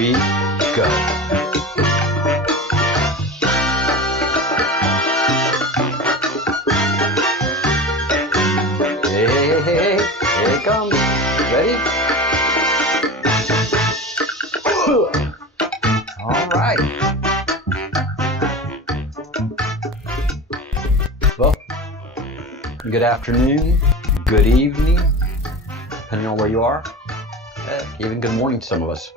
we go. Hey, here it comes. Ready? All right. Well, good afternoon, good evening, depending on where you are. Even good morning to some of us.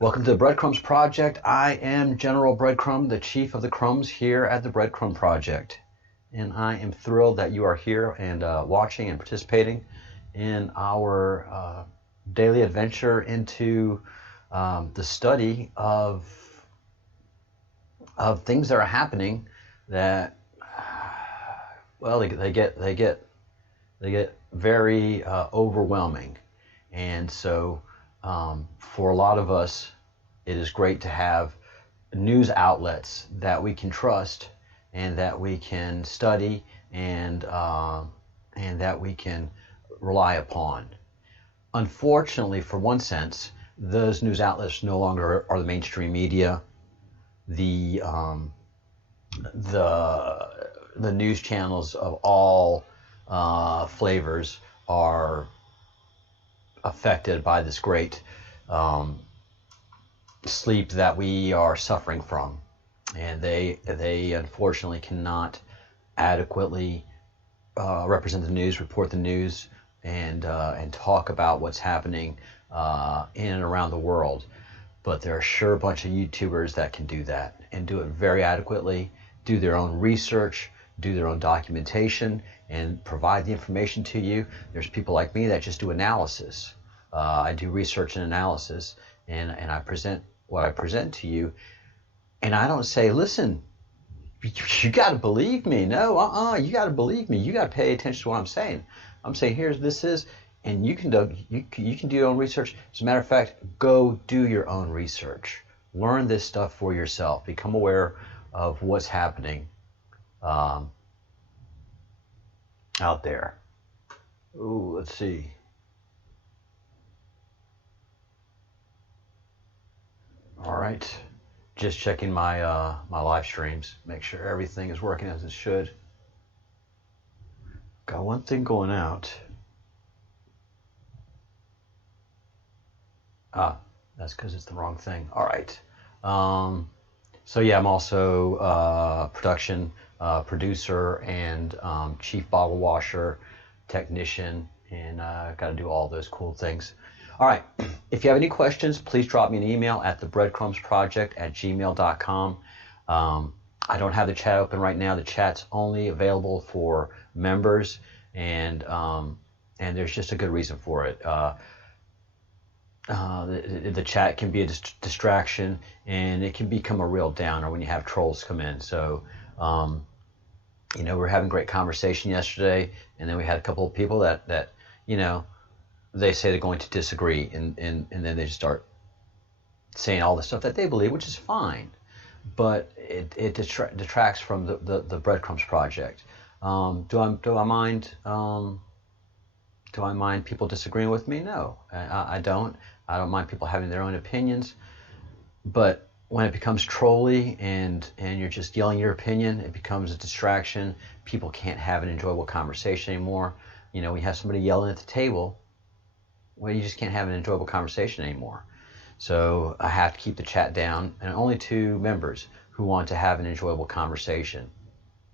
Welcome to the Breadcrumbs Project. I am General Breadcrumb, the Chief of the Crumbs here at the Breadcrumb Project. And I am thrilled that you are here and watching and participating in our daily adventure into the study of things that are happening that, well, they get very overwhelming. And so for a lot of us, it is great to have news outlets that we can trust and that we can study and that we can rely upon. Unfortunately, for one sense, those news outlets no longer are the mainstream media. The news channels of all flavors are affected by this great sleep that we are suffering from, and they unfortunately cannot adequately represent the news, report the news, and talk about what's happening in and around the world. But there are sure a bunch of YouTubers that can do that and do it very adequately, do their own research, do their own documentation, and provide the information to you. There's people like me that just do analysis. I do research and analysis, and I present what I present to you. And I don't say, listen, you got to believe me. No, you got to believe me. You got to pay attention to what I'm saying. I'm saying, this is, and you can do your own research. As a matter of fact, go do your own research. Learn this stuff for yourself. Become aware of what's happening out there. Ooh, let's see. All right, just checking my my live streams, make sure everything is working as it should. Got one thing going out. That's because it's the wrong thing. All right. So yeah, I'm also production producer and chief bottle washer, technician, and got to do all those cool things. All right, if you have any questions, please drop me an email at thebreadcrumbsproject@gmail.com. I don't have the chat open right now. The chat's only available for members, and there's just a good reason for it. The chat can be a distraction, and it can become a real downer when you have trolls come in. So, we were having great conversation yesterday, and then we had a couple of people that they say they're going to disagree, and then they just start saying all the stuff that they believe, which is fine, but it detracts from the Breadcrumbs Project. Do I mind people disagreeing with me? No, I don't. I don't mind people having their own opinions, but when it becomes trolly and you're just yelling your opinion, it becomes a distraction. People can't have an enjoyable conversation anymore. We have somebody yelling at the table. Well, you just can't have an enjoyable conversation anymore. So I have to keep the chat down, and only 2 members who want to have an enjoyable conversation.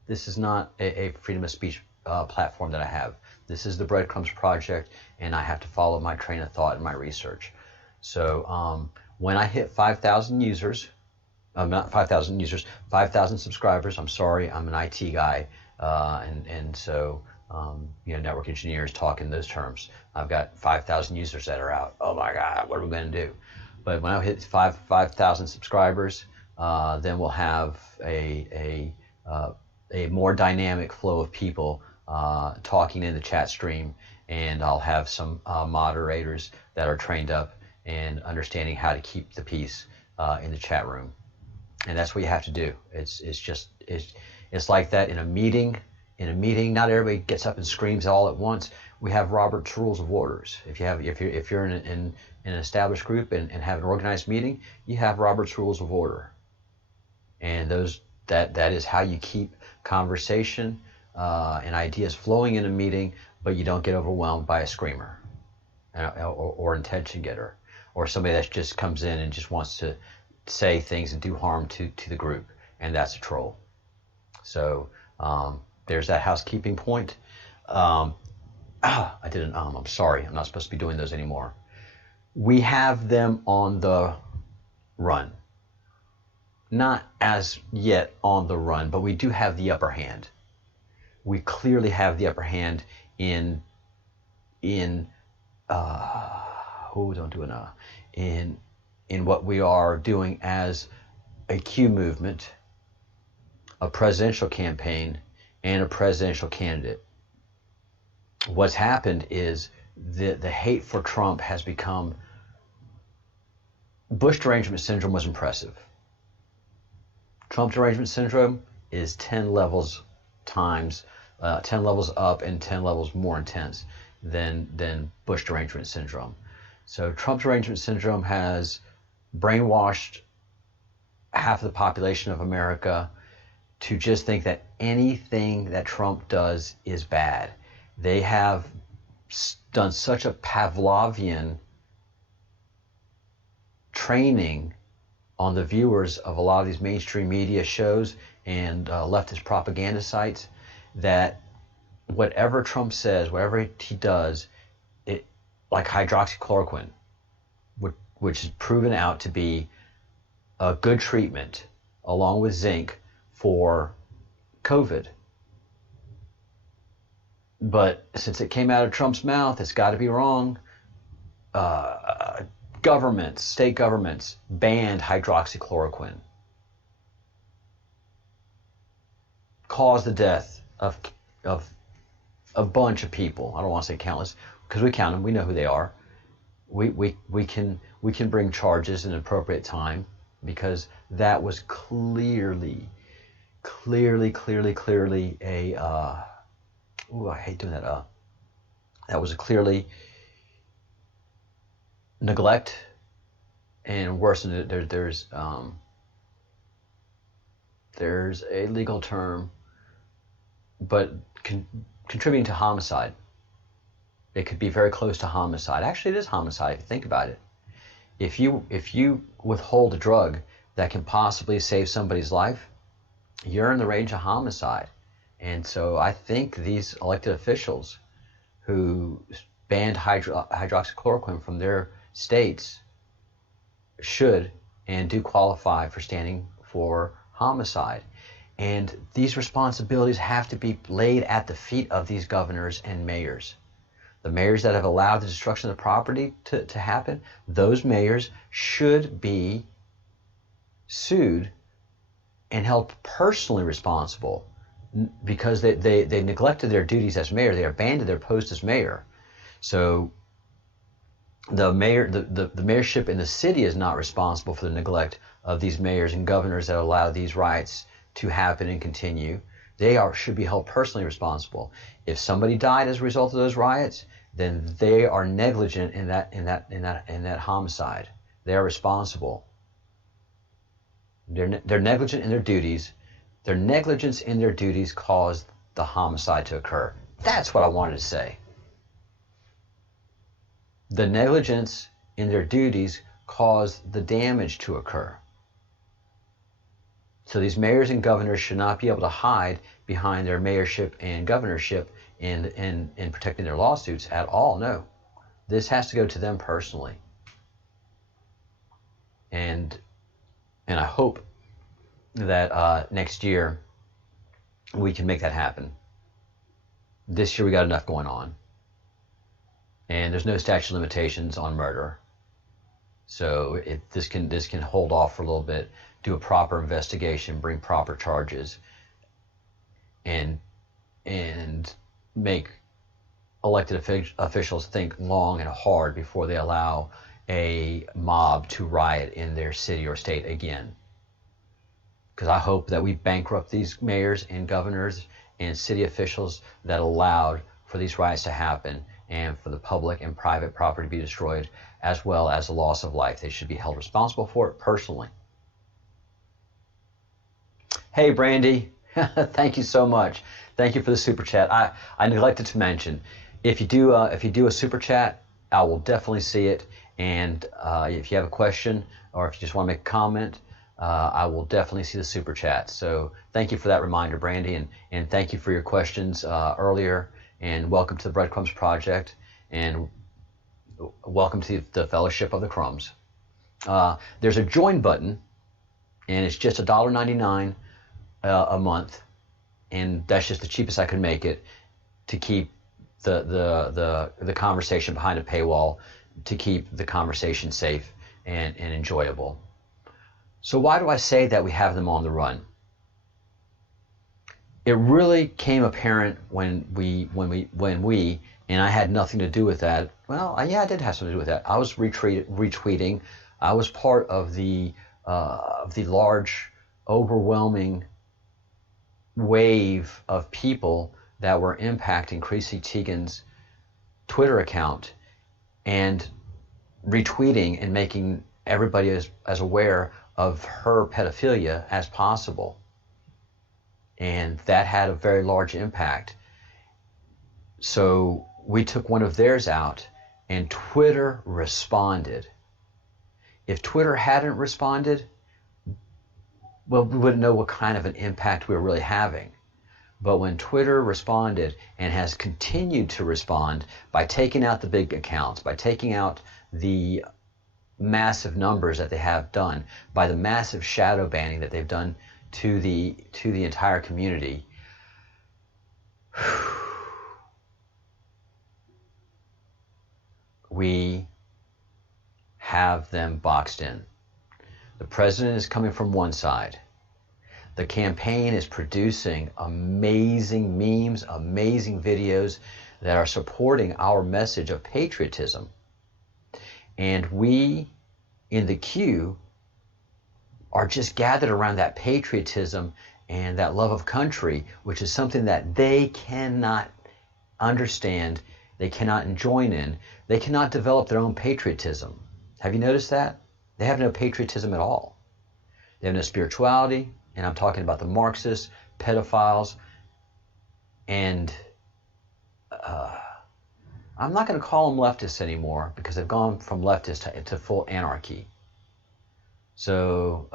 This is not a freedom of speech platform that I have. This is the Breadcrumbs Project, and I have to follow my train of thought and my research. So when I hit 5,000 users, not 5,000 users, 5,000 subscribers, I'm sorry, I'm an IT guy, and so network engineers talk in those terms. I've got 5,000 users that are out. Oh my God, what are we going to do? But when I hit 5,000 subscribers, then we'll have a more dynamic flow of people talking in the chat stream, and I'll have some moderators that are trained up and understanding how to keep the peace in the chat room. And that's what you have to do. It's like that in a meeting. in a meeting, not everybody gets up and screams all at once. We have Robert's Rules of Orders. If you're in an established group and have an organized meeting, you have Robert's Rules of Order, and that is how you keep conversation and ideas flowing in a meeting, but you don't get overwhelmed by a screamer or attention getter, or somebody that just comes in and just wants to say things and do harm to the group, and that's a troll. So there's that housekeeping point. I'm sorry, I'm not supposed to be doing those anymore. We have them on the run. Not as yet on the run, but we do have the upper hand. We clearly have the upper hand in what we are doing as a Q movement, a presidential campaign, and a presidential candidate. What's happened is the hate for Trump has become. Bush derangement syndrome was impressive. Trump derangement syndrome is 10 levels up and 10 levels more intense than Bush derangement syndrome. So Trump derangement syndrome has brainwashed half of the population of America to just think that anything that Trump does is bad. They have done such a Pavlovian training on the viewers of a lot of these mainstream media shows and leftist propaganda sites that whatever Trump says, whatever he does, it, like hydroxychloroquine, which is proven out to be a good treatment along with zinc for COVID. But since it came out of Trump's mouth, it's got to be wrong. Governments, state governments, banned hydroxychloroquine. Caused the death of a bunch of people. I don't want to say countless, because we count them. We know who they are. We can bring charges in an appropriate time, because that was clearly a I hate doing that. That was clearly neglect, and worse than it, there's a legal term, but contributing to homicide. It could be very close to homicide. Actually, it is homicide if you think about it. If you withhold a drug that can possibly save somebody's life, you're in the range of homicide. And so I think these elected officials who banned hydroxychloroquine from their states should and do qualify for standing for homicide. And these responsibilities have to be laid at the feet of these governors and mayors. The mayors that have allowed the destruction of the property to happen, those mayors should be sued and held personally responsible because they neglected their duties as mayor. They abandoned their post as mayor. So the mayorship in the city is not responsible for the neglect of these mayors and governors that allow these riots to happen and continue. They should be held personally responsible. If somebody died as a result of those riots, then they are negligent in that homicide. They are responsible. They're negligent in their duties. Their negligence in their duties caused the homicide to occur. That's what I wanted to say. The negligence in their duties caused the damage to occur. So these mayors and governors should not be able to hide behind their mayorship and governorship in protecting their lawsuits at all. No. This has to go to them personally. And I hope that next year we can make that happen. This year we got enough going on. And there's no statute of limitations on murder. So this can hold off for a little bit, do a proper investigation, bring proper charges, and make elected officials think long and hard before they allow a mob to riot in their city or state again. Because I hope that we bankrupt these mayors and governors and city officials that allowed for these riots to happen and for the public and private property to be destroyed, as well as the loss of life. They should be held responsible for it personally. Hey, Brandy, thank you so much. Thank you for the super chat. I neglected to mention, if you do a super chat, I will definitely see it. And if you have a question or if you just want to make a comment, I will definitely see the super chat. So thank you for that reminder, Brandy, and thank you for your questions earlier. And welcome to the Breadcrumbs Project, and welcome to the Fellowship of the Crumbs. There's a join button, and it's just $1.99 a month, and that's just the cheapest I could make it to keep the conversation behind a paywall, to keep the conversation safe and enjoyable. So why do I say that we have them on the run? It really came apparent when we, and I had nothing to do with that. Well, yeah, I did have something to do with that. I was retweeting. I was part of the large, overwhelming wave of people that were impacting Chrissy Teigen's Twitter account and retweeting and making everybody as aware of her pedophilia as possible. And that had a very large impact. So we took one of theirs out, and Twitter responded. If Twitter hadn't responded, well, we wouldn't know what kind of an impact we were really having. But when Twitter responded, and has continued to respond by taking out the big accounts, by taking out the massive numbers that they have done, by the massive shadow banning that they've done to the entire community, we have them boxed in. The president is coming from one side. The campaign is producing amazing memes, amazing videos that are supporting our message of patriotism. And we in the queue are just gathered around that patriotism and that love of country, which is something that they cannot understand, they cannot join in, they cannot develop their own patriotism. Have you noticed that? They have no patriotism at all. They have no spirituality, and I'm talking about the Marxists, pedophiles, and I'm not going to call them leftists anymore because they've gone from leftist to full anarchy. So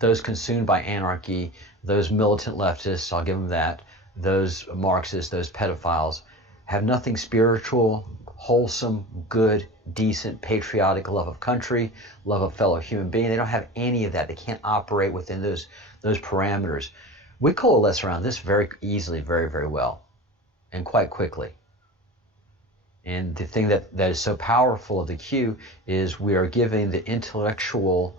those consumed by anarchy, those militant leftists, I'll give them that, those Marxists, those pedophiles, have nothing spiritual, wholesome, good, decent, patriotic love of country, love of fellow human being. They don't have any of that. They can't operate within those parameters. We coalesce around this very easily, very, very well, and quite quickly. And the thing that is so powerful of the Q is we are giving the intellectual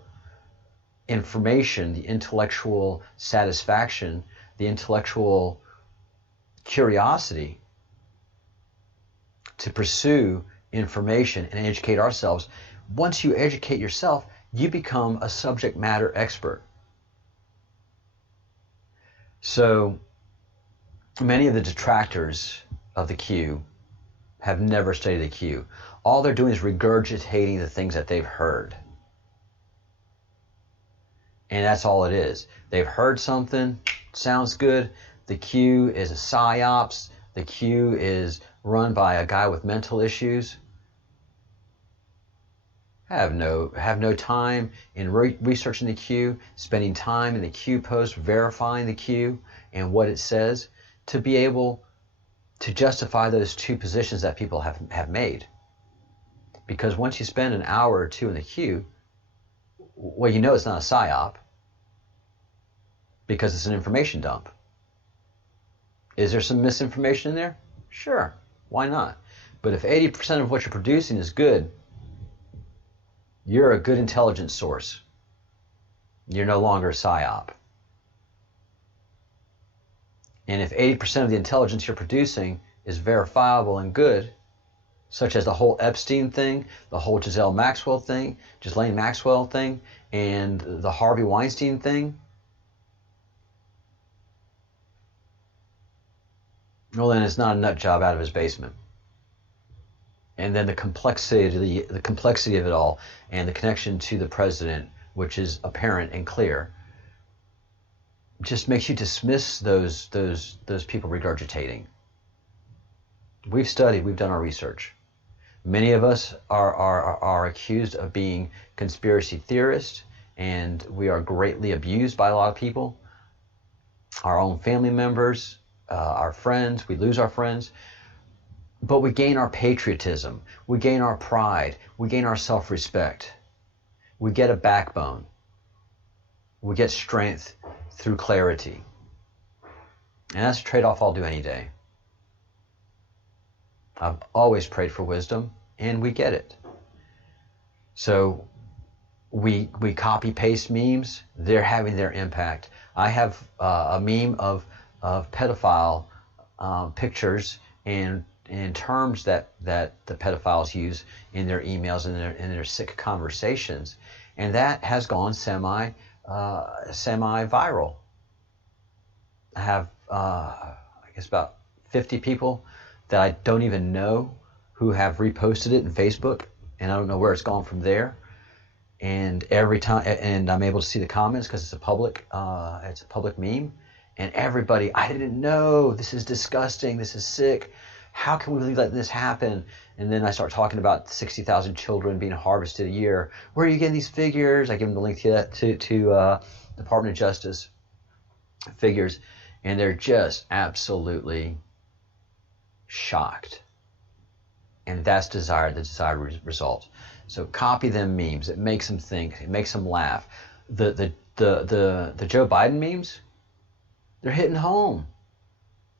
information, the intellectual satisfaction, the intellectual curiosity to pursue information and educate ourselves. Once you educate yourself, you become a subject matter expert. So many of the detractors of the Q have never studied the Q. All they're doing is regurgitating the things that they've heard. And that's all it is. They've heard something, sounds good. The Q is a psyops. The Q is run by a guy with mental issues. Have no time in researching the Q, spending time in the Q post, verifying the Q and what it says to be able to justify those two positions that people have made. Because once you spend an hour or two in the Q, well, you know it's not a psyop because it's an information dump. Is there some misinformation in there? Sure, why not? But if 80% of what you're producing is good, you're a good intelligence source. You're no longer a psyop. And if 80% of the intelligence you're producing is verifiable and good, such as the whole Epstein thing, the whole Ghislaine Maxwell thing, and the Harvey Weinstein thing, Well, then it's not a nut job out of his basement. And then the complexity of it all, and the connection to the president, which is apparent and clear, just makes you dismiss those people regurgitating. We've studied, we've done our research. Many of us are accused of being conspiracy theorists, and we are greatly abused by a lot of people. Our own family members, our friends, we lose our friends. But we gain our patriotism, we gain our pride, we gain our self-respect. We get a backbone. We get strength through clarity. And that's a trade-off I'll do any day. I've always prayed for wisdom, and we get it. So we copy-paste memes. They're having their impact. I have a meme of pedophile pictures and terms that the pedophiles use in their emails and in their sick conversations, and that has gone semi-viral. I have I guess about 50 people that I don't even know who have reposted it in Facebook, and I don't know where it's gone from there. And every time, and I'm able to see the comments because it's a public meme, and everybody, I didn't know, this is disgusting, this is sick. How can we really let this happen? And then I start talking about 60,000 children being harvested a year. Where are you getting these figures? I give them the link to that to Department of Justice figures, and they're just absolutely shocked. And that's the desired result. So copy them memes. It makes them think. It makes them laugh. The Joe Biden memes, they're hitting home.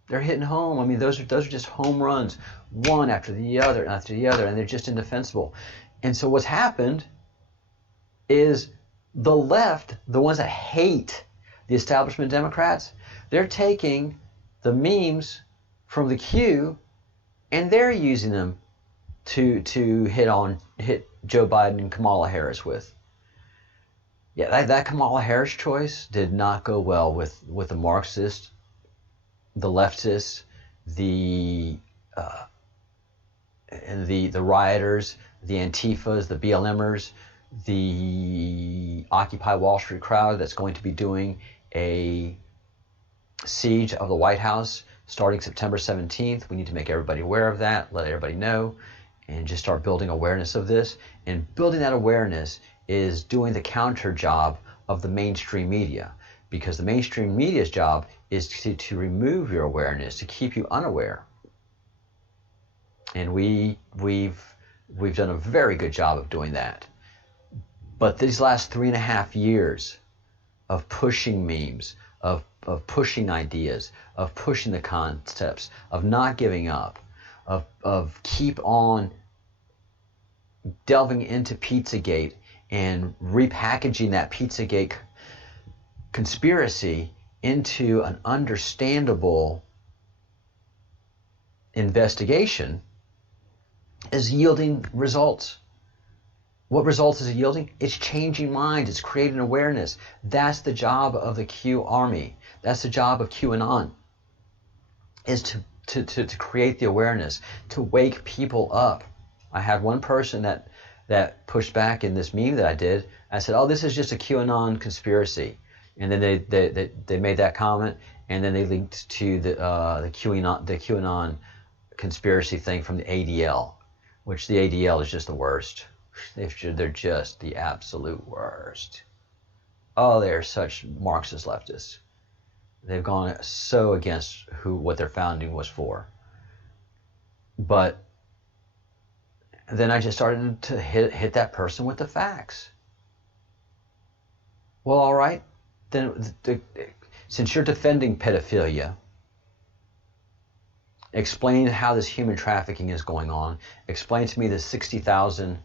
They're hitting home. I mean, those are just home runs, one after the other, and they're just indefensible. And so what's happened is the left, the ones that hate the establishment Democrats, they're taking the memes from the Q and they're using them to hit Joe Biden and Kamala Harris with. Yeah, that Kamala Harris choice did not go well with the Marxists, the leftists, the rioters, the Antifas, the BLMers, the Occupy Wall Street crowd that's going to be doing a siege of the White House starting September 17th. We need to make everybody aware of that, let everybody know, and just start building awareness of this. And building that awareness is doing the counter job of the mainstream media, because the mainstream media's job is to remove your awareness, to keep you unaware. And we've done a very good job of doing that. But these last 3.5 years of pushing memes, of pushing ideas, of pushing the concepts, of not giving up, of keep on delving into Pizzagate and repackaging that Pizzagate conspiracy into an understandable investigation is yielding results. What results is it yielding? It's changing minds. It's creating awareness. That's the job of the Q Army. That's the job of QAnon, is to create the awareness, to wake people up. I had one person that pushed back in this meme that I did. I said, "Oh, this is just a QAnon conspiracy," and then they made that comment, and then they linked to the QAnon conspiracy thing from the ADL, which the ADL is just the worst. They're just the absolute worst. Oh, they're such Marxist leftists. They've gone so against what their founding was for. But then I just started to hit that person with the facts. Well, all right. Then since you're defending pedophilia, explain how this human trafficking is going on. Explain to me the 60,000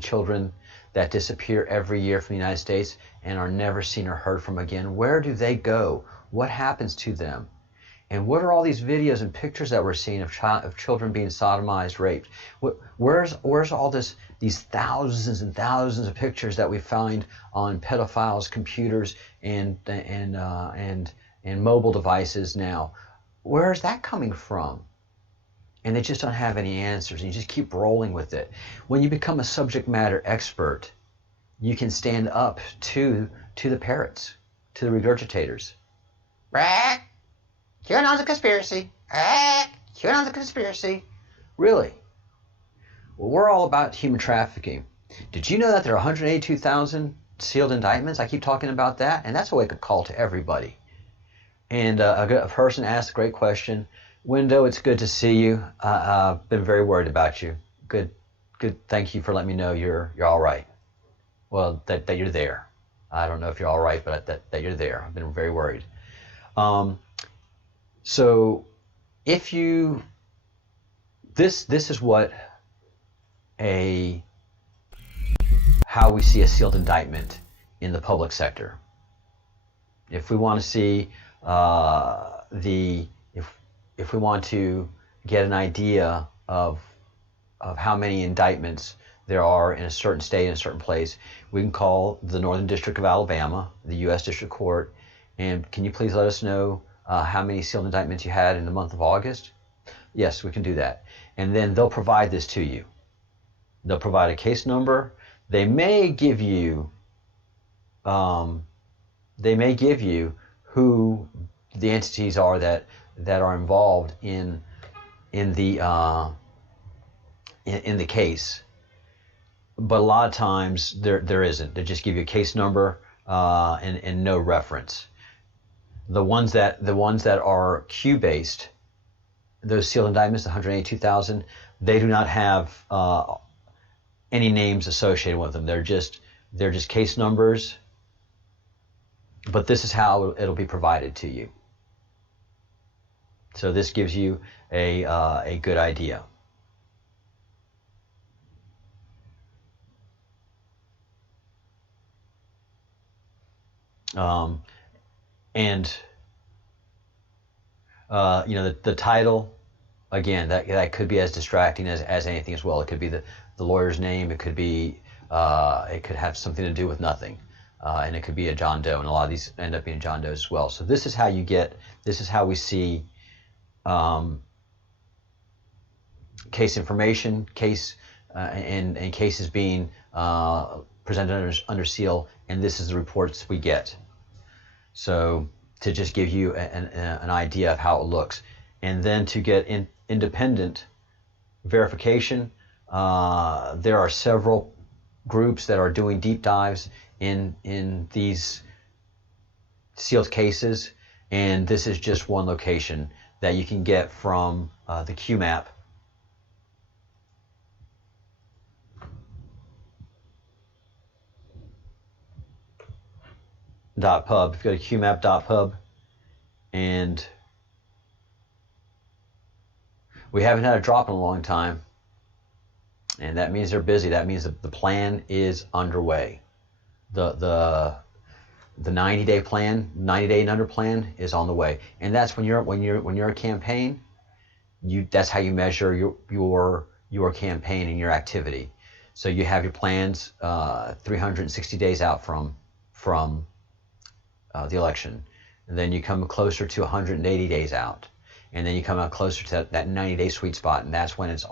children that disappear every year from the United States and are never seen or heard from again. Where do they go? What happens to them? And what are all these videos and pictures that we're seeing of children being sodomized, raped? Where's all these thousands and thousands of pictures that we find on pedophiles' computers and mobile devices now? Where is that coming from? And they just don't have any answers, and you just keep rolling with it. When you become a subject matter expert, you can stand up to the parrots, to the regurgitators. QAnon's a conspiracy. QAnon's a conspiracy. Really? Well, we're all about human trafficking. Did you know that there are 182,000 sealed indictments? I keep talking about that, and that's a wake-up call to everybody. And a person asked a great question. Window, it's good to see you. I've been very worried about you. Good. Thank you for letting me know you're all right. Well, that you're there. I don't know if you're all right, but that you're there. I've been very worried. So if you, this is what how we see a sealed indictment in the public sector. If we want to see if we want to get an idea of how many indictments there are in a certain state, in a certain place, we can call the Northern District of Alabama, the U.S. District Court, and can you please let us know how many sealed indictments you had in the month of August? Yes, we can do that. And then they'll provide this to you. They'll provide a case number. They may give you who the entities are that are involved in the case. But a lot of times there isn't. They just give you a case number and no reference. The ones that are Q-based, those sealed indictments, the 182,000, they do not have any names associated with them. They're just case numbers. But this is how it'll be provided to you. So this gives you a good idea. The title, again, that could be as distracting as anything as well. It could be the lawyer's name. It could be it could have something to do with nothing, and it could be a John Doe, and a lot of these end up being John Does as well. So this is how we see case information, and cases being presented under seal, and this is the reports we get. So to just give you an idea of how it looks, and then to get independent verification, there are several groups that are doing deep dives in these sealed cases, and this is just one location that you can get from the QMAP. .pub. If you go to qmap.pub, and we haven't had a drop in a long time, and that means they're busy. That means that the plan is underway. The 90-day plan, 90-day and under plan is on the way, and that's when you're a campaign. That's how you measure your campaign and your activity. So you have your plans 360 days out from the election, and then you come closer to 180 days out, and then you come out closer to that 90-day sweet spot, and that's when it's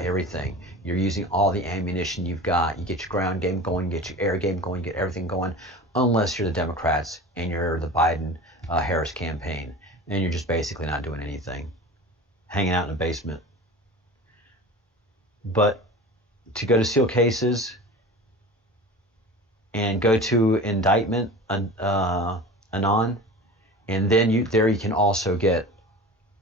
everything. You're using all the ammunition you've got. You get your ground game going, get your air game going, get everything going, unless you're the Democrats and you're the Biden-Harris campaign, and you're just basically not doing anything, hanging out in a basement. But to go to seal cases and go to indictment anon, and then you can also get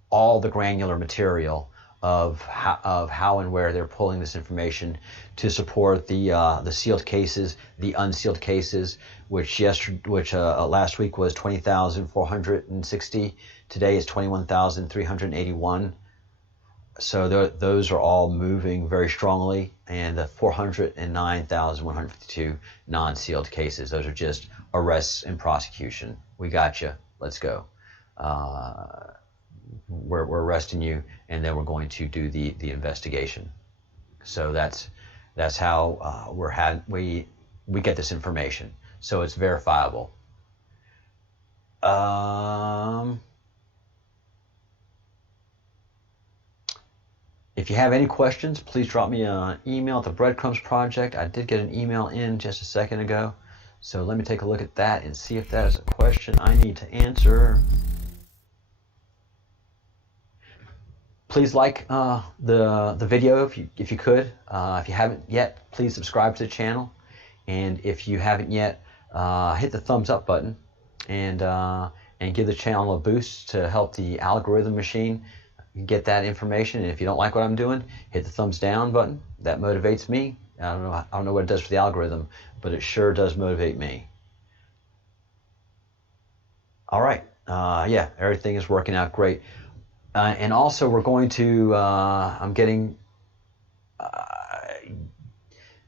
all the granular material of how and where they're pulling this information to support the sealed cases, the unsealed cases, which last week was 20,460. Today is 21,381. So those are all moving very strongly, and the 409,152 non-sealed cases, those are just arrests and prosecution. We got you. Let's go. we're arresting you, and then we're going to do the investigation. So that's how we get this information. So it's verifiable. If you have any questions, please drop me an email at the Breadcrumbs Project. I did get an email in just a second ago, so let me take a look at that and see if that is a question I need to answer. Please like the video if you could. If you haven't yet, please subscribe to the channel, and if you haven't yet, hit the thumbs up button and give the channel a boost to help the algorithm machine get that information. And if you don't like what I'm doing, hit the thumbs down button. That motivates me. I don't know what it does for the algorithm, but it sure does motivate me. All right. Yeah, everything is working out great. And also, we're going to, I'm getting,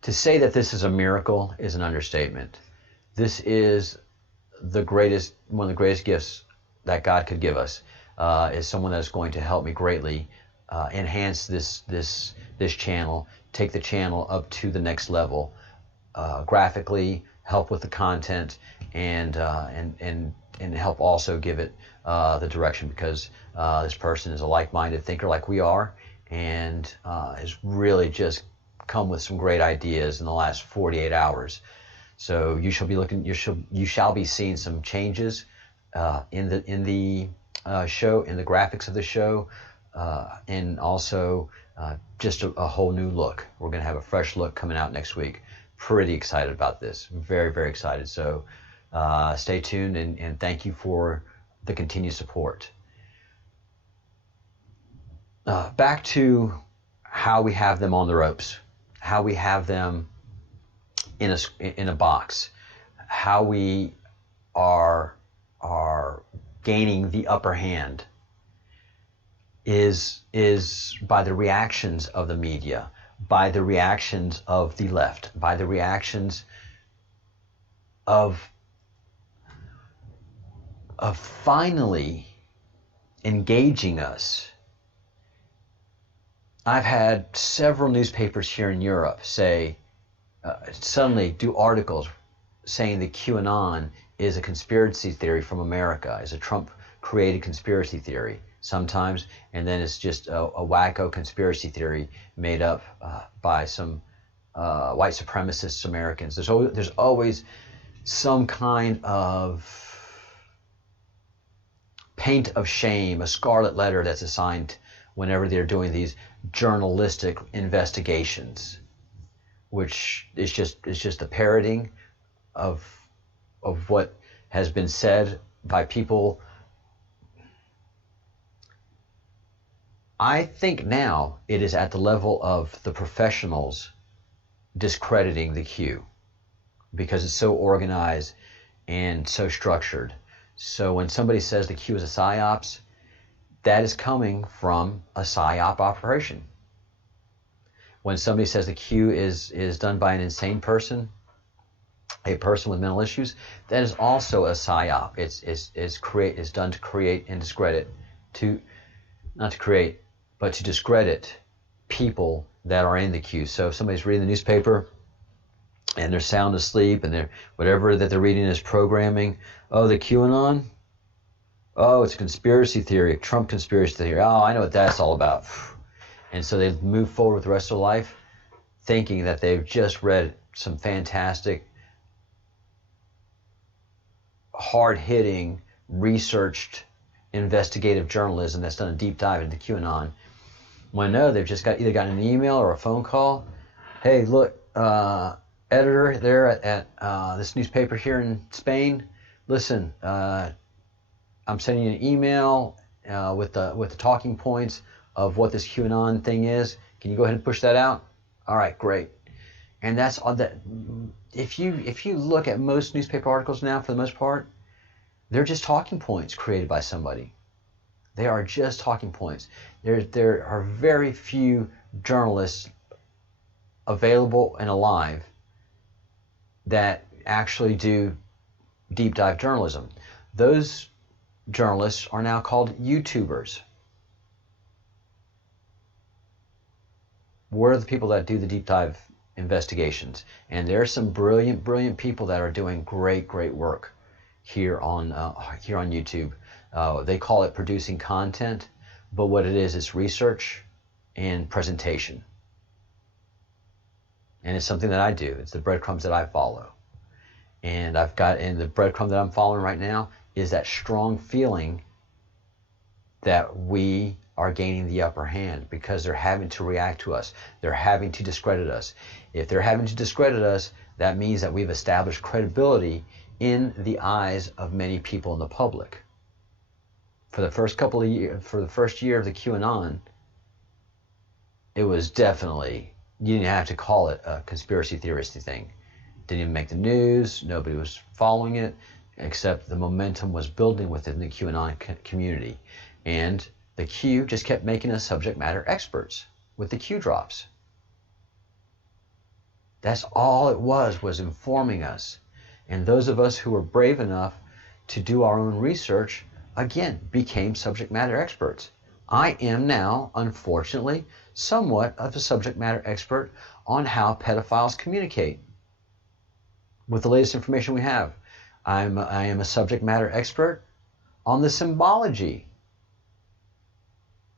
to say that this is a miracle is an understatement. This is one of the greatest gifts that God could give us, is someone that's going to help me greatly enhance this channel, take the channel up to the next level, graphically, help with the content, and help also give it the direction, because this person is a like-minded thinker like we are, and has really just come with some great ideas in the last 48 hours. So you shall be seeing some changes in the show, in the graphics of the show, and also just a whole new look. We're going to have a fresh look coming out next week. Pretty excited about this. Very, very excited. So stay tuned, and thank you for the continued support. Back to how we have them on the ropes, how we have them in a box, how we are gaining the upper hand is by the reactions of the media, by the reactions of the left, by the reactions of finally engaging us. I've had several newspapers here in Europe say, suddenly do articles saying that QAnon is a conspiracy theory from America, is a Trump-created conspiracy theory sometimes, and then it's just a wacko conspiracy theory made up by some white supremacist Americans. There's always some kind of paint of shame, a scarlet letter that's assigned whenever they're doing these journalistic investigations, which is just a parroting of what has been said by people. I think now it is at the level of the professionals discrediting the Q, because it's so organized and so structured. So when somebody says the Q is a psyops, that is coming from a psyop operation. When somebody says the Q is done by an insane person, a person with mental issues, that is also a psyop. It's done to create and discredit, not to create, but to discredit people that are in the Q. So if somebody's reading the newspaper and they're sound asleep, and whatever that they're reading is programming, oh, the QAnon, oh, it's a conspiracy theory, a Trump conspiracy theory, oh, I know what that's all about. And so they move forward with the rest of their life thinking that they've just read some fantastic, hard-hitting, researched, investigative journalism that's done a deep dive into QAnon. When no, they've just either gotten an email or a phone call. Hey, look, editor there at this newspaper here in Spain, listen, I'm sending you an email with the talking points of what this QAnon thing is. Can you go ahead and push that out? All right, great. And that's all that. If you look at most newspaper articles now, for the most part, they're just talking points created by somebody. They are just talking points. There are very few journalists available and alive that actually do deep dive journalism. Those journalists are now called YouTubers. We're the people that do the deep dive investigations, and there are some brilliant people that are doing great work here on YouTube. They call it producing content, but what it is research and presentation. And it's something that I do. It's the breadcrumbs that I follow. And the breadcrumb that I'm following right now is that strong feeling that we are gaining the upper hand because they're having to react to us. They're having to discredit us. If they're having to discredit us, that means that we've established credibility in the eyes of many people in the public. For the first year of the Qanon, it was definitely, you didn't have to call it a conspiracy theorist thing. Didn't even make the news. Nobody was following it, except the momentum was building within the Qanon community. And the Q just kept making us subject matter experts with the Q drops. That's all it was informing us. And those of us who were brave enough to do our own research, again, became subject matter experts. I am now, unfortunately, somewhat of a subject matter expert on how pedophiles communicate. With the latest information we have, I am a subject matter expert on the symbology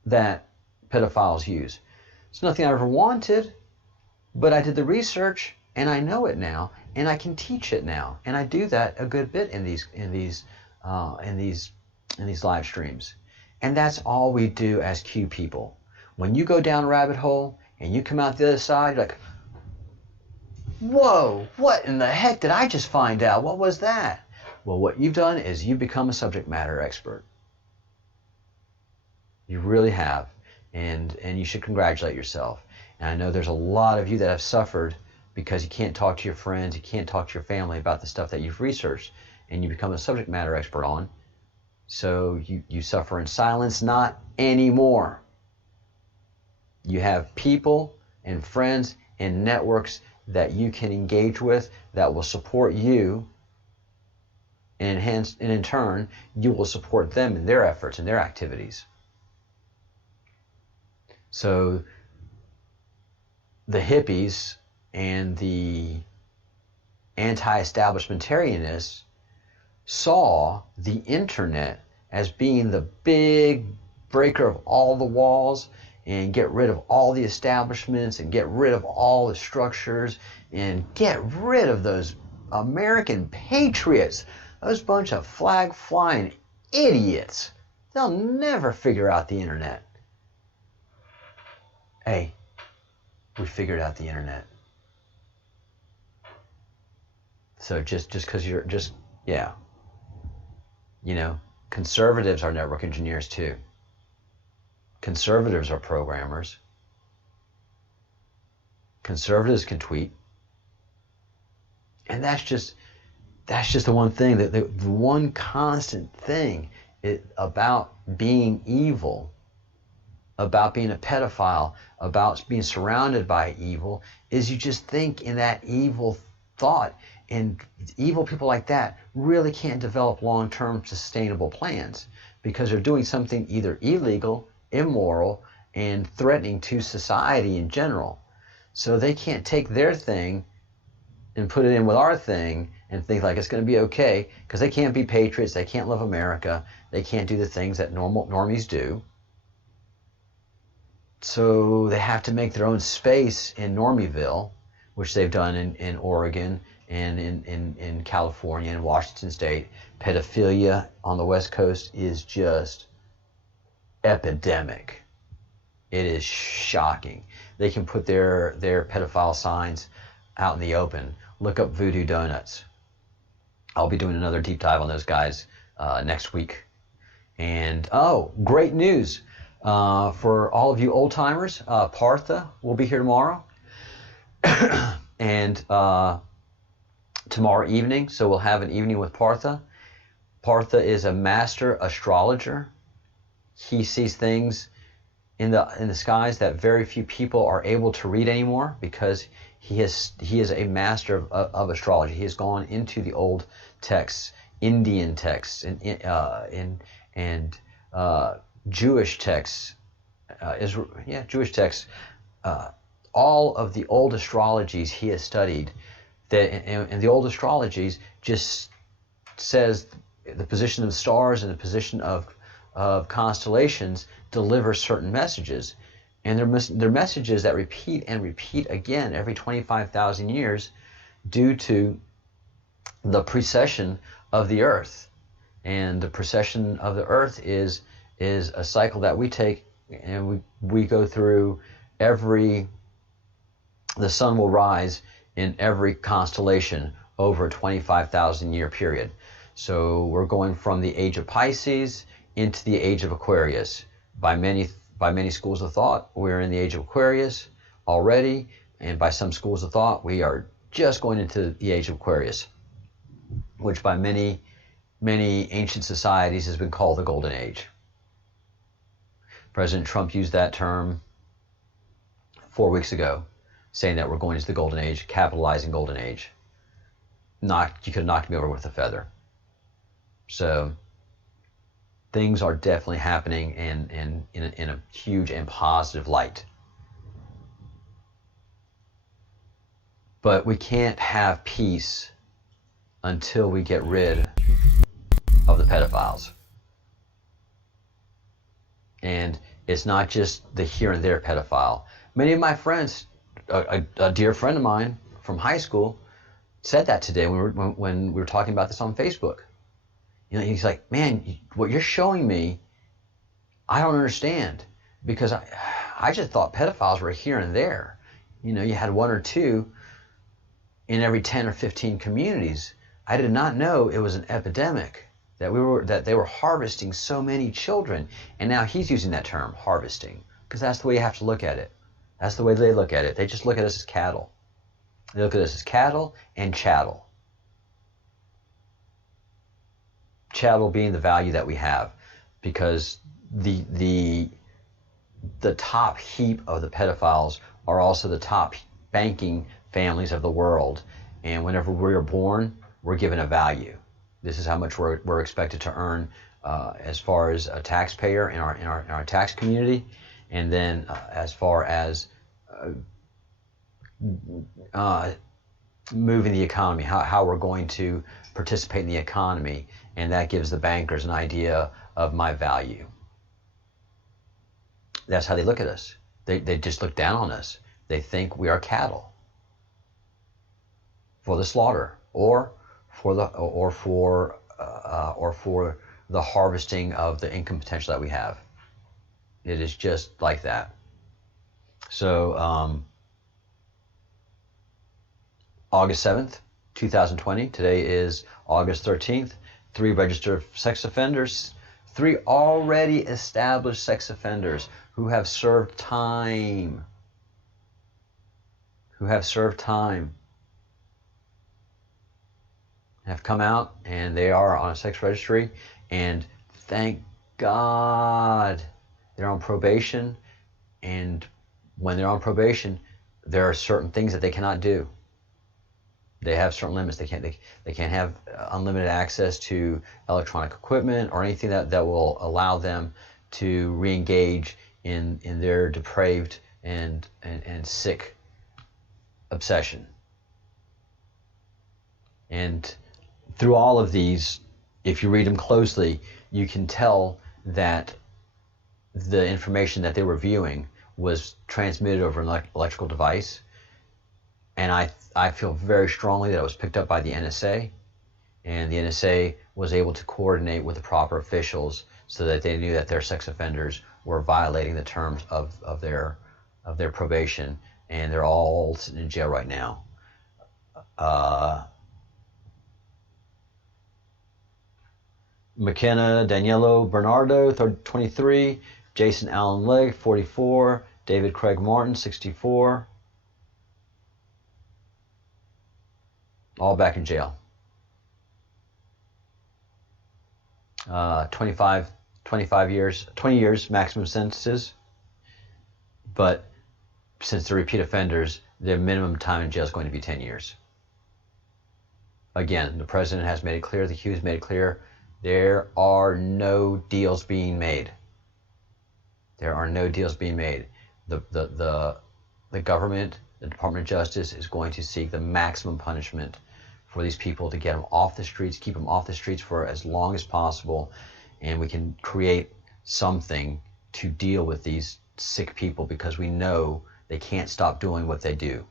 that pedophiles use. It's nothing I ever wanted, but I did the research and I know it now, and I can teach it now, and I do that a good bit in these live streams. And that's all we do as Q people. When you go down a rabbit hole and you come out the other side, you're like, whoa, what in the heck did I just find out? What was that? Well, what you've done is you've become a subject matter expert. You really have, and you should congratulate yourself. And I know there's a lot of you that have suffered because you can't talk to your friends, you can't talk to your family about the stuff that you've researched and you become a subject matter expert on. So you suffer in silence. Not anymore. You have people and friends and networks that you can engage with that will support you, and in turn, you will support them in their efforts and their activities. So the hippies and the anti-establishmentarianists saw the internet as being the big breaker of all the walls and get rid of all the establishments and get rid of all the structures and get rid of those American patriots, those bunch of flag-flying idiots. They'll never figure out the internet. Hey, we figured out the internet. So just because you're just, yeah. You know, conservatives are network engineers too. Conservatives are programmers. Conservatives can tweet. And that's just the one thing, the one constant thing about being evil, about being a pedophile, about being surrounded by evil, is you just think in that evil thought. And evil people like that really can't develop long-term sustainable plans because they're doing something either illegal, immoral, and threatening to society in general. So they can't take their thing and put it in with our thing and think like it's going to be okay, because they can't be patriots, they can't love America, they can't do the things that normies do. So they have to make their own space in Normieville, which they've done in Oregon and in California and Washington State. Pedophilia on the West Coast is just epidemic. It is shocking. They can put their pedophile signs out in the open. Look up Voodoo Donuts. I'll be doing another deep dive on those guys next week. And oh, great news for all of you old timers. Partha will be here tomorrow. And tomorrow evening, so we'll have an evening with Partha. Partha is a master astrologer. He sees things in the skies that very few people are able to read anymore, because he is a master of astrology. He has gone into the old texts, Indian texts, and and Jewish texts, Jewish texts. All of the old astrologies he has studied, and the old astrologies just says the position of the stars and the position of constellations deliver certain messages, and they're messages that repeat and repeat again every 25,000 years due to the precession of the earth. And the precession of the earth is a cycle that we take, and we go through the sun will rise in every constellation over a 25,000 year period. So we're going from the age of Pisces into the age of Aquarius. By many schools of thought, we're in the age of Aquarius already, and by some schools of thought, we are just going into the age of Aquarius, which by many ancient societies has been called the Golden Age. President Trump used that term 4 weeks ago, saying that we're going into the Golden Age, capitalizing Golden Age. You could have knocked me over with a feather. So things are definitely happening in a huge and positive light. But we can't have peace until we get rid of the pedophiles. And it's not just the here and there pedophile. Many of my friends, a dear friend of mine from high school said that today when we were talking about this on Facebook. He's like, man, what you're showing me, I don't understand, because I just thought pedophiles were here and there. You had one or two in every 10 or 15 communities. I did not know it was an epidemic, that they were harvesting so many children. And now he's using that term, harvesting, because that's the way you have to look at it. That's the way they look at it. They just look at us as cattle. They look at us as cattle and chattel. Chattel being the value that we have, because the top heap of the pedophiles are also the top banking families of the world. And whenever we're born, we're given a value. This is how much we're expected to earn as far as a taxpayer in our tax community, and then as far as moving the economy, how we're going to participate in the economy, and that gives the bankers an idea of my value. That's how they look at us. They just look down on us. They think we are cattle for the slaughter, or for the harvesting of the income potential that we have. It is just like that. So August 7th, 2020. Today is August 13th. 3 registered sex offenders, 3 already established sex offenders who have served time. Have come out, and they are on a sex registry, and thank God they're on probation. And when they're on probation, there are certain things that they cannot do. They have certain limits. They can't have unlimited access to electronic equipment or anything that will allow them to re-engage in their depraved and sick obsession. And through all of these, if you read them closely, you can tell that the information that they were viewing was transmitted over an electrical device. And I feel very strongly that it was picked up by the NSA, and the NSA was able to coordinate with the proper officials so that they knew that their sex offenders were violating the terms of their probation, and they're all sitting in jail right now. McKenna Danielo Bernardo, 23, Jason Allen Legg, 44, David Craig Martin, 64, all back in jail. 20 years maximum sentences, but since they're repeat offenders, their minimum time in jail is going to be 10 years. Again, the president has made it clear, the Q's made it clear, There are no deals being made. There are no deals being made. The government, the Department of Justice, is going to seek the maximum punishment for these people to get them off the streets, keep them off the streets for as long as possible, and we can create something to deal with these sick people, because we know they can't stop doing what they do.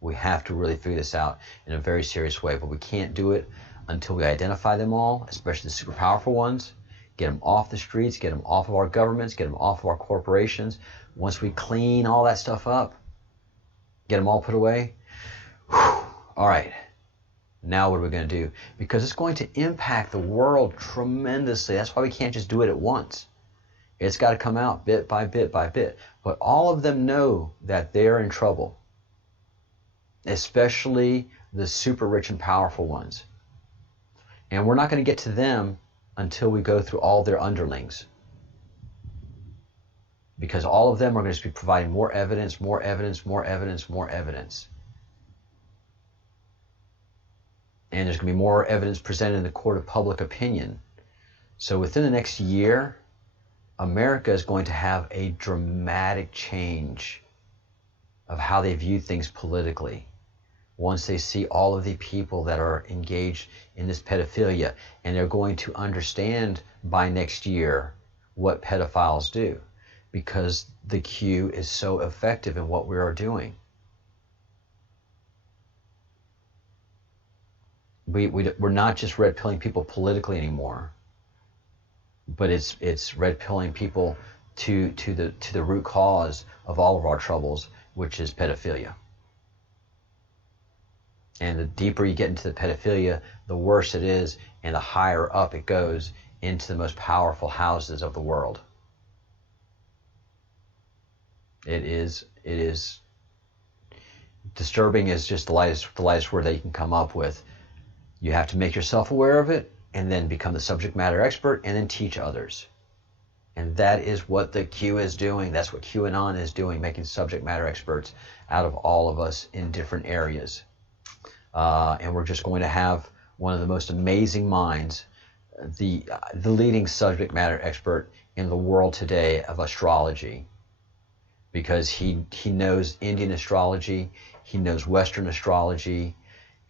We have to really figure this out in a very serious way, but we can't do it until we identify them all, especially the super powerful ones, get them off the streets, get them off of our governments, get them off of our corporations. Once we clean all that stuff up, get them all put away, all right, now what are we going to do? Because it's going to impact the world tremendously. That's why we can't just do it at once. It's got to come out bit by bit by bit. But all of them know that they're in trouble, especially the super rich and powerful ones. And we're not going to get to them until we go through all their underlings. Because all of them are going to be providing more evidence, more evidence, more evidence, more evidence. And there's going to be more evidence presented in the court of public opinion. So within the next year, America is going to have a dramatic change of how they view things politically, once they see all of the people that are engaged in this pedophilia. And they're going to understand by next year what pedophiles do, because the Q is so effective in what we are doing. We're not just red pilling people politically anymore, but it's red pilling people to the root cause of all of our troubles, which is pedophilia. And the deeper you get into the pedophilia, the worse it is, and the higher up it goes into the most powerful houses of the world. It is disturbing is just the lightest word that you can come up with. You have to make yourself aware of it, and then become the subject matter expert, and then teach others. And that is what the Q is doing. That's what QAnon is doing, making subject matter experts out of all of us in different areas. And we're just going to have one of the most amazing minds, the leading subject matter expert in the world today of astrology, because he knows Indian astrology, he knows Western astrology,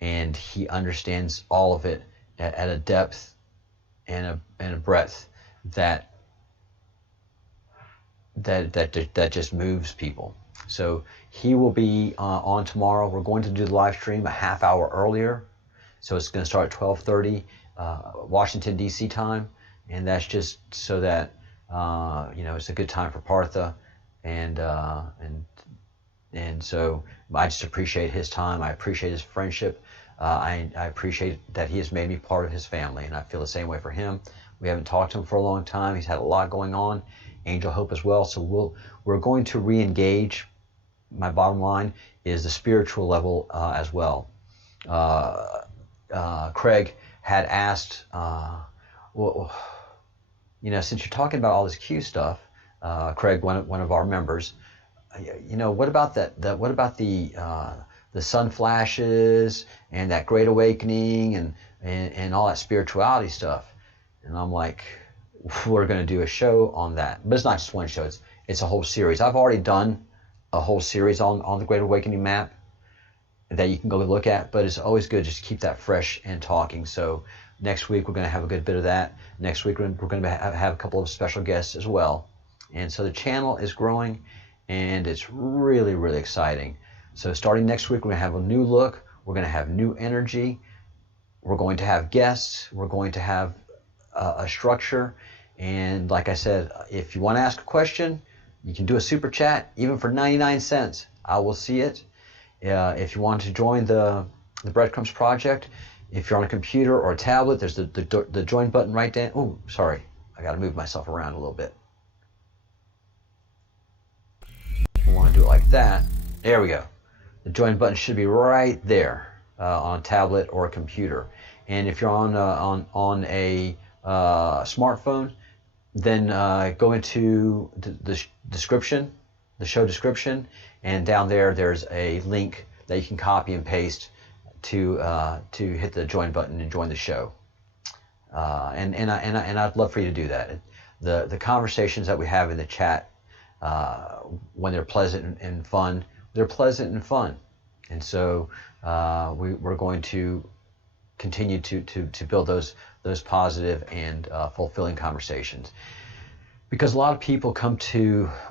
and he understands all of it at a depth and a breadth that just moves people. So he will be on tomorrow. We're going to do the live stream a half hour earlier, so it's going to start at 12:30 Washington D.C. time, and that's just so that it's a good time for Partha, and so I just appreciate his time. I appreciate his friendship. I appreciate that he has made me part of his family, and I feel the same way for him. We haven't talked to him for a long time. He's had a lot going on. Angel Hope as well. So we're going to re-engage. My bottom line is the spiritual level as well. Craig had asked, since you're talking about all this Q stuff, Craig, one of our members, what about that? What about the sun flashes and that Great Awakening and all that spirituality stuff? And I'm like, we're going to do a show on that. But it's not just one show. It's a whole series. I've already done a whole series on the Great Awakening map that you can go look at. But it's always good just to keep that fresh and talking. So next week we're going to have a good bit of that. Next week we're going to have a couple of special guests as well. And so the channel is growing, and it's really, really exciting. So starting next week, we're going to have a new look. We're going to have new energy. We're going to have guests. We're going to have a structure. And like I said, if you want to ask a question, you can do a super chat, even for 99 cents. I will see it. If you want to join the Breadcrumbs project, if you're on a computer or a tablet, there's the join button right down. Oh, sorry. I got to move myself around a little bit. I want to do it like that. There we go. The join button should be right there on a tablet or a computer. And if you're on a smartphone, then go into the description, the show description, and down there's a link that you can copy and paste to hit the join button and join the show. And I'd love for you to do that. The conversations that we have in the chat, when they're pleasant and fun, they're pleasant and fun. And so we're going to continue to build those positive and fulfilling conversations. Because a lot of people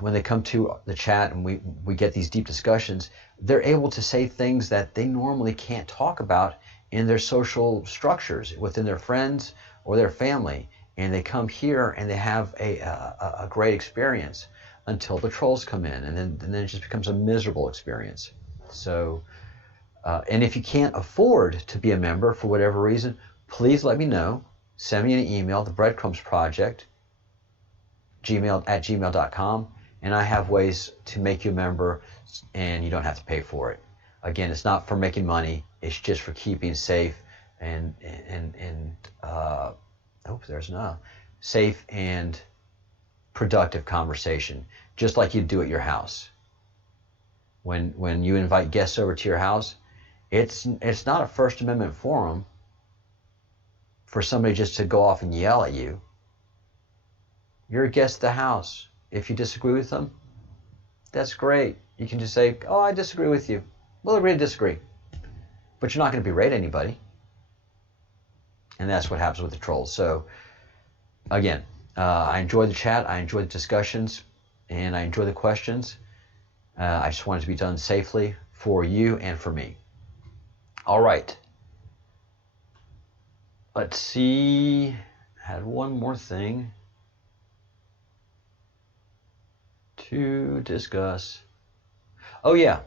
when they come to the chat and we get these deep discussions, they're able to say things that they normally can't talk about in their social structures, within their friends or their family. And they come here and they have a great experience until the trolls come in, and then it just becomes a miserable experience. So, and if you can't afford to be a member for whatever reason, please let me know. Send me an email, the Breadcrumbs Project, gmail.com, and I have ways to make you a member, and you don't have to pay for it. Again, it's not for making money. It's just for keeping safe safe and productive conversation, just like you do at your house. When you invite guests over to your house, it's not a First Amendment forum for somebody just to go off and yell at you. You're a guest of the house. If you disagree with them, that's great. You can just say, oh, I disagree with you. We'll agree to disagree. But you're not going to berate anybody. And that's what happens with the trolls. So, again, I enjoy the chat. I enjoy the discussions. And I enjoy the questions. I just want it to be done safely for you and for me. All right. Let's see. I had one more thing to discuss. Oh, yeah.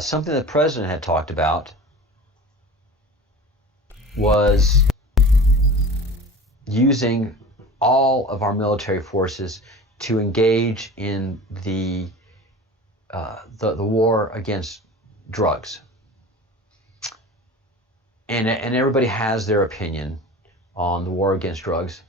Something the president had talked about was using all of our military forces to engage in the war against drugs. And everybody has their opinion on the war against drugs.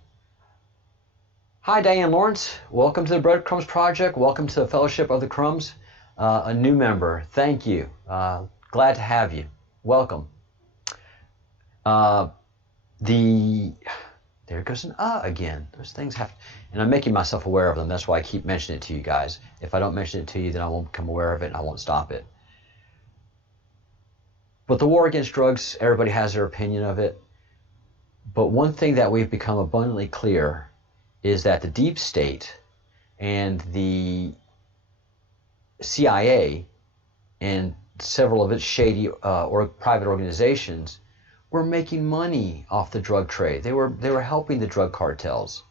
Hi, Diane Lawrence. Welcome to the Breadcrumbs Project. Welcome to the Fellowship of the Crumbs. A new member. Thank you. Glad to have you. Welcome. There goes an again. Those things have, and I'm making myself aware of them. That's why I keep mentioning it to you guys. If I don't mention it to you, then I won't become aware of it and I won't stop it. But the war against drugs, everybody has their opinion of it. But one thing that we've become abundantly clear is that the deep state and the CIA and several of its shady or private organizations were making money off the drug trade. They were helping the drug cartels.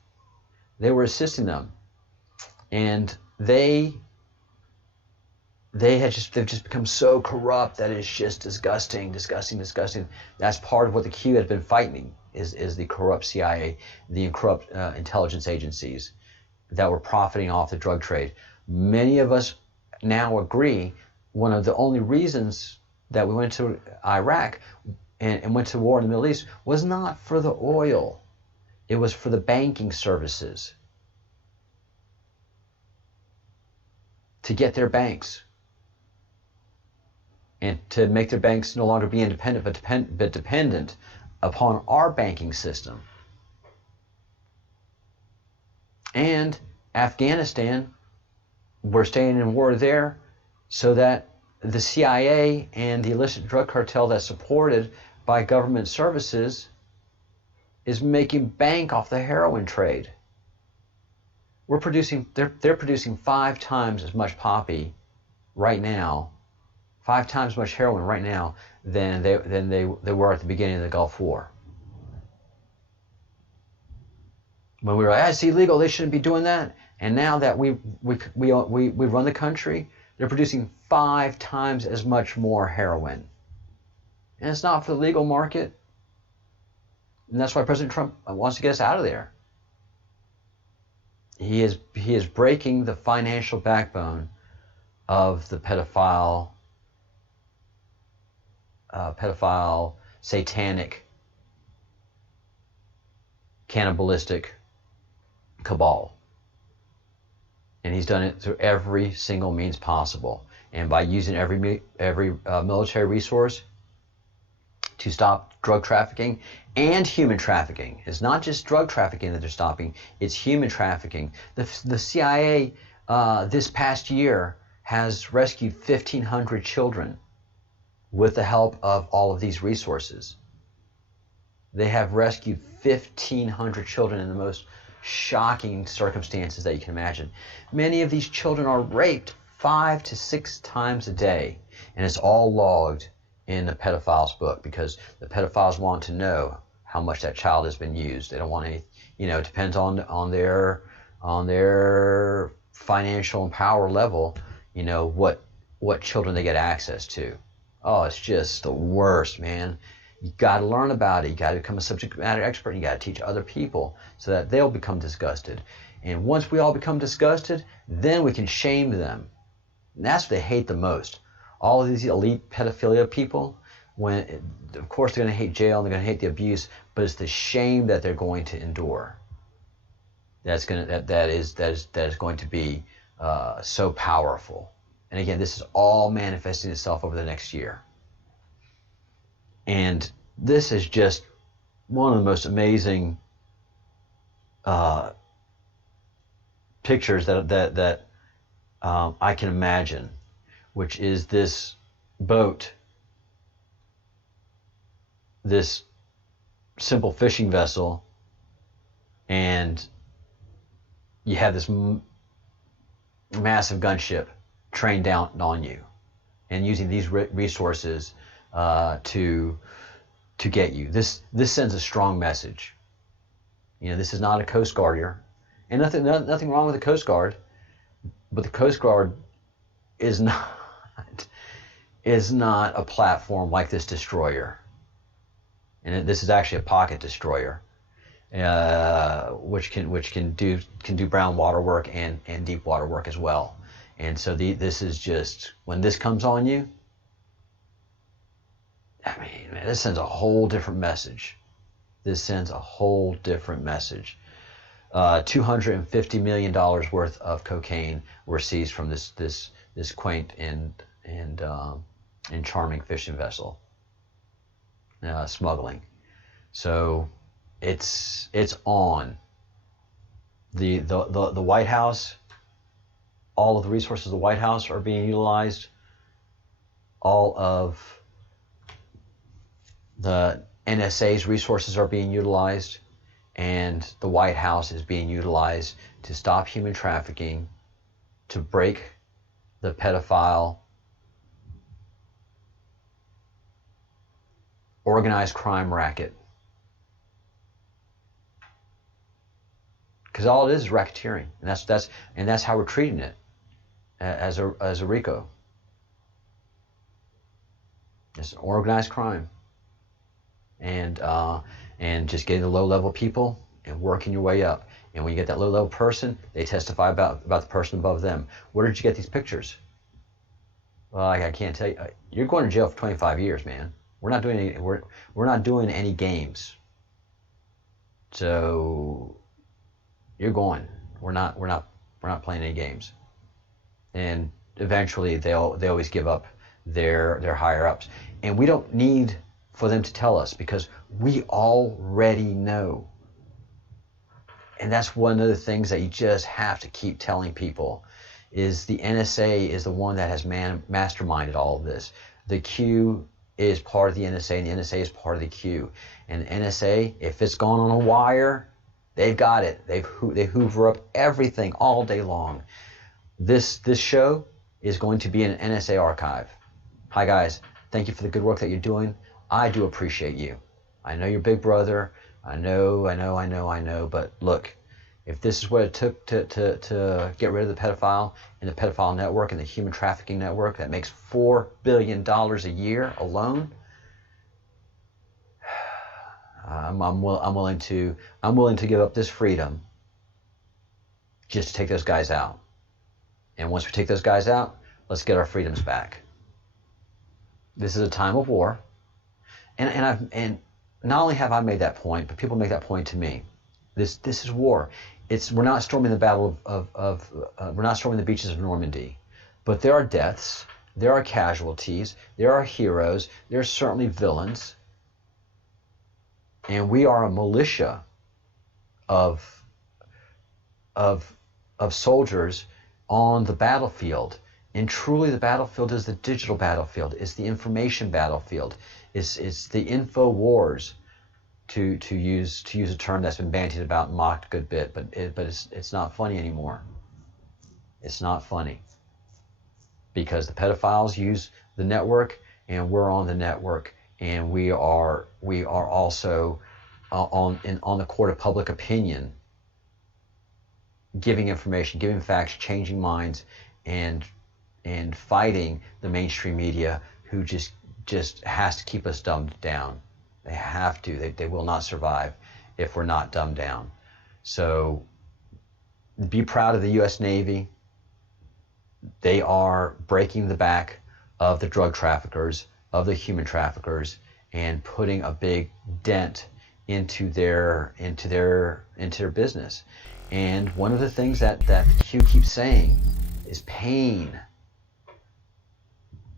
They were assisting them, and they've just become so corrupt that it's just disgusting. That's part of what the Q had been fighting is the corrupt CIA, the corrupt intelligence agencies that were profiting off the drug trade. Many of us now agree one of the only reasons that we went to Iraq and went to war in the Middle East was not for the oil. It was for the banking services. To get their banks. And to make their banks no longer be independent, but dependent upon our banking system. And Afghanistan, we're staying in war there so that the CIA and the illicit drug cartel that's supported by government services is making bank off the heroin trade. They're producing 5 times as much poppy right now, 5 times as much heroin right now than they were at the beginning of the Gulf War. When we were like, it's illegal, they shouldn't be doing that. And now that we run the country, they're producing 5 times as much more heroin. And it's not for the legal market. And that's why President Trump wants to get us out of there. He is breaking the financial backbone of the pedophile, satanic, cannibalistic cabal. And he's done it through every single means possible. And by using every military resource to stop drug trafficking and human trafficking. It's not just drug trafficking that they're stopping, it's human trafficking. The CIA this past year has rescued 1,500 children with the help of all of these resources. They have rescued 1,500 children in the most shocking circumstances that you can imagine. Many of these children are raped 5 to 6 times a day, and it's all logged in the pedophile's book, because the pedophiles want to know how much that child has been used. They don't want any, it depends on their financial and power level, what children they get access to. Oh, it's just the worst, man. You got to learn about it. You got to become a subject matter expert. You got to teach other people so that they'll become disgusted. And once we all become disgusted, then we can shame them. And that's what they hate the most. All of these elite pedophilia people, of course they're going to hate jail and they're going to hate the abuse, but it's the shame that they're going to endure that is going to be so powerful. And again, this is all manifesting itself over the next year. And this is just one of the most amazing pictures that I can imagine, which is this boat, this simple fishing vessel, and you have this massive gunship trained down on you, and using these resources to get you. This sends a strong message. This is not a Coast Guardier, and nothing wrong with the Coast Guard, but the Coast Guard is not a platform like this destroyer. And this is actually a pocket destroyer, which can do brown water work and deep water work as well. And so this is just, when this comes on you, I mean, man, this sends a whole different message. This sends a whole different message. $250 million worth of cocaine were seized from this quaint and charming fishing vessel. Smuggling. So it's on. The White House, all of the resources of the White House are being utilized. All of the NSA's resources are being utilized, and the White House is being utilized to stop human trafficking, to break the pedophile organized crime racket. Because all it is racketeering, and that's how we're treating it as a RICO. It's organized crime, and just getting the low-level people and working your way up. And when you get that low-level person, they testify about the person above them. Where did you get these pictures? Well, I can't tell you. You're going to jail for 25 years, man. We're not doing any games. So you're going. We're not playing any games. And eventually they always give up their higher ups. And we don't need for them to tell us, because we already know. And that's one of the things that you just have to keep telling people, is the NSA is the one that has masterminded all of this. The Q is part of the NSA, and the NSA is part of the Q. And the NSA, if it's gone on a wire, they've got it. They hoover up everything all day long. This show is going to be in an NSA archive. Hi guys, thank you for the good work that you're doing. I do appreciate you. I know you're big brother. I know. But look, if this is what it took to get rid of the pedophile and the pedophile network and the human trafficking network that makes $4 billion a year alone, I'm willing to give up this freedom just to take those guys out. And once we take those guys out, let's get our freedoms back. This is a time of war, and not only have I made that point, but people make that point to me. This is war. We're not storming the battle we're not storming the beaches of Normandy, but there are deaths, there are casualties, there are heroes, there are certainly villains, And we are a militia of soldiers on the battlefield. And truly the battlefield is the digital battlefield. It's the information battlefield. It's the info wars, to use a term that's been bandied about and mocked a good bit, but it's not funny anymore. It's not funny, because the pedophiles use the network, and we're on the network, and we are also on the court of public opinion, giving information, giving facts, changing minds, and fighting the mainstream media, who just has to keep us dumbed down. They have to. They will not survive if we're not dumbed down. So be proud of the U.S. Navy. They are breaking the back of the drug traffickers, of the human traffickers, and putting a big dent into their business. And one of the things that Q keeps saying is pain.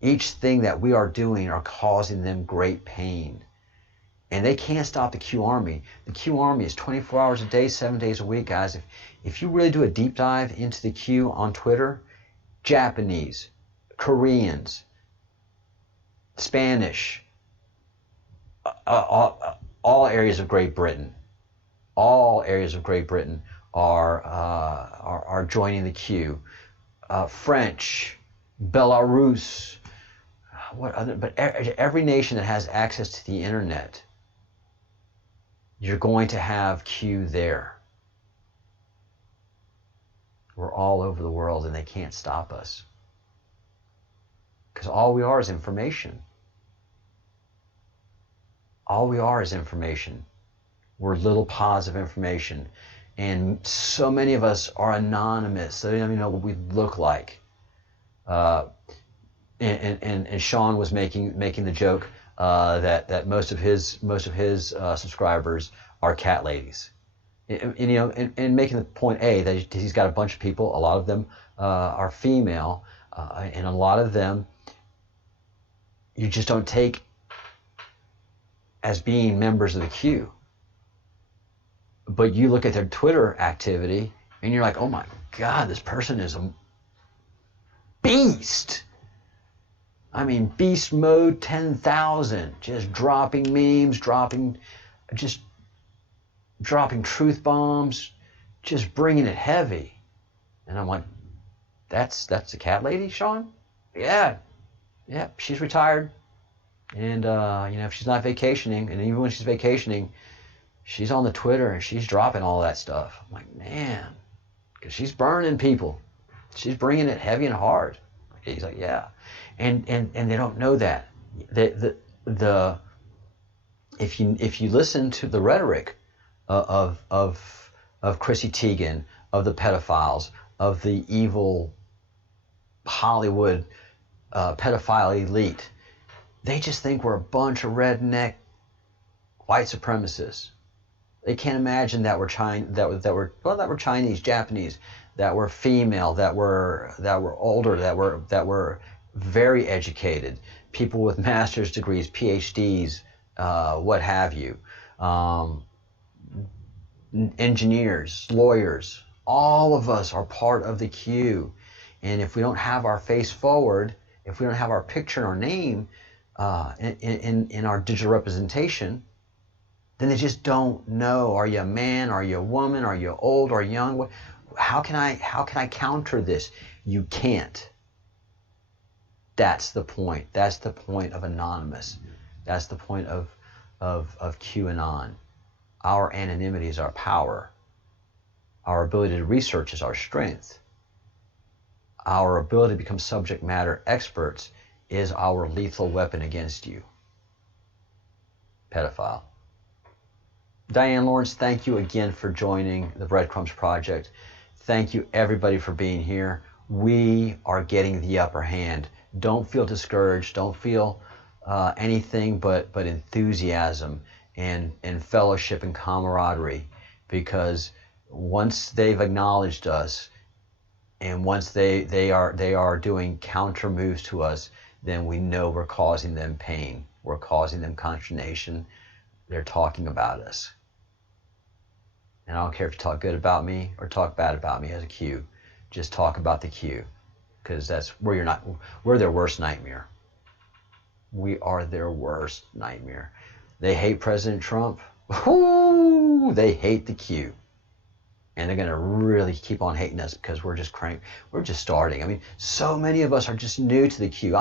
Each thing that we are doing are causing them great pain. And they can't stop the Q Army. The Q Army is 24 hours a day, 7 days a week, guys. If you really do a deep dive into the Q on Twitter, Japanese, Koreans, Spanish, all areas of Great Britain, are joining the Q. French, Belarus, but every nation that has access to the internet, you're going to have Q there. We're all over the world, and they can't stop us, because all we are is information. All we are is information. We're little pods of information, and so many of us are anonymous. So they don't even know what we look like. And Sean was making the joke that most of his subscribers are cat ladies, and making the point that he's got a bunch of people. A lot of them are female, and a lot of them you just don't take as being members of the Q. But you look at their Twitter activity, and you're like, oh my God, this person is a beast. I mean, beast mode 10,000, just dropping memes, dropping truth bombs, just bringing it heavy. And I'm like, that's the cat lady, Sean? Yeah, she's retired. And, if she's not vacationing, and even when she's vacationing, she's on the Twitter and she's dropping all that stuff. I'm like, man, because she's burning people. She's bringing it heavy and hard. He's like, yeah. And they don't know that. If you listen to the rhetoric of Chrissy Teigen, of the pedophiles, of the evil Hollywood pedophile elite, they just think we're a bunch of redneck white supremacists. They can't imagine that we're Chinese, Japanese, that we're female, that we're older, that we're very educated, people with master's degrees, PhDs, what have you, engineers, lawyers. All of us are part of the Q. And if we don't have our face forward, if we don't have our picture and our name in our digital representation, then they just don't know. Are you a man? Are you a woman? Are you old or young? How can I counter this? You can't. That's the point. That's the point of Anonymous. That's the point of QAnon. Our anonymity is our power. Our ability to research is our strength. Our ability to become subject matter experts is our lethal weapon against you. Pedophile. Diane Lawrence, thank you again for joining the Breadcrumbs Project. Thank you everybody for being here. We are getting the upper hand. Don't feel discouraged. Don't feel anything but enthusiasm and fellowship and camaraderie, because once they've acknowledged us and once they are doing counter moves to us, then we know we're causing them pain. We're causing them consternation. They're talking about us. And I don't care if you talk good about me or talk bad about me as a Q. Just talk about the Q, because we're their worst nightmare. We are their worst nightmare. They hate President Trump. Ooh, they hate the Q. And they're going to really keep on hating us because we're just We're just starting. I mean, so many of us are just new to the Q.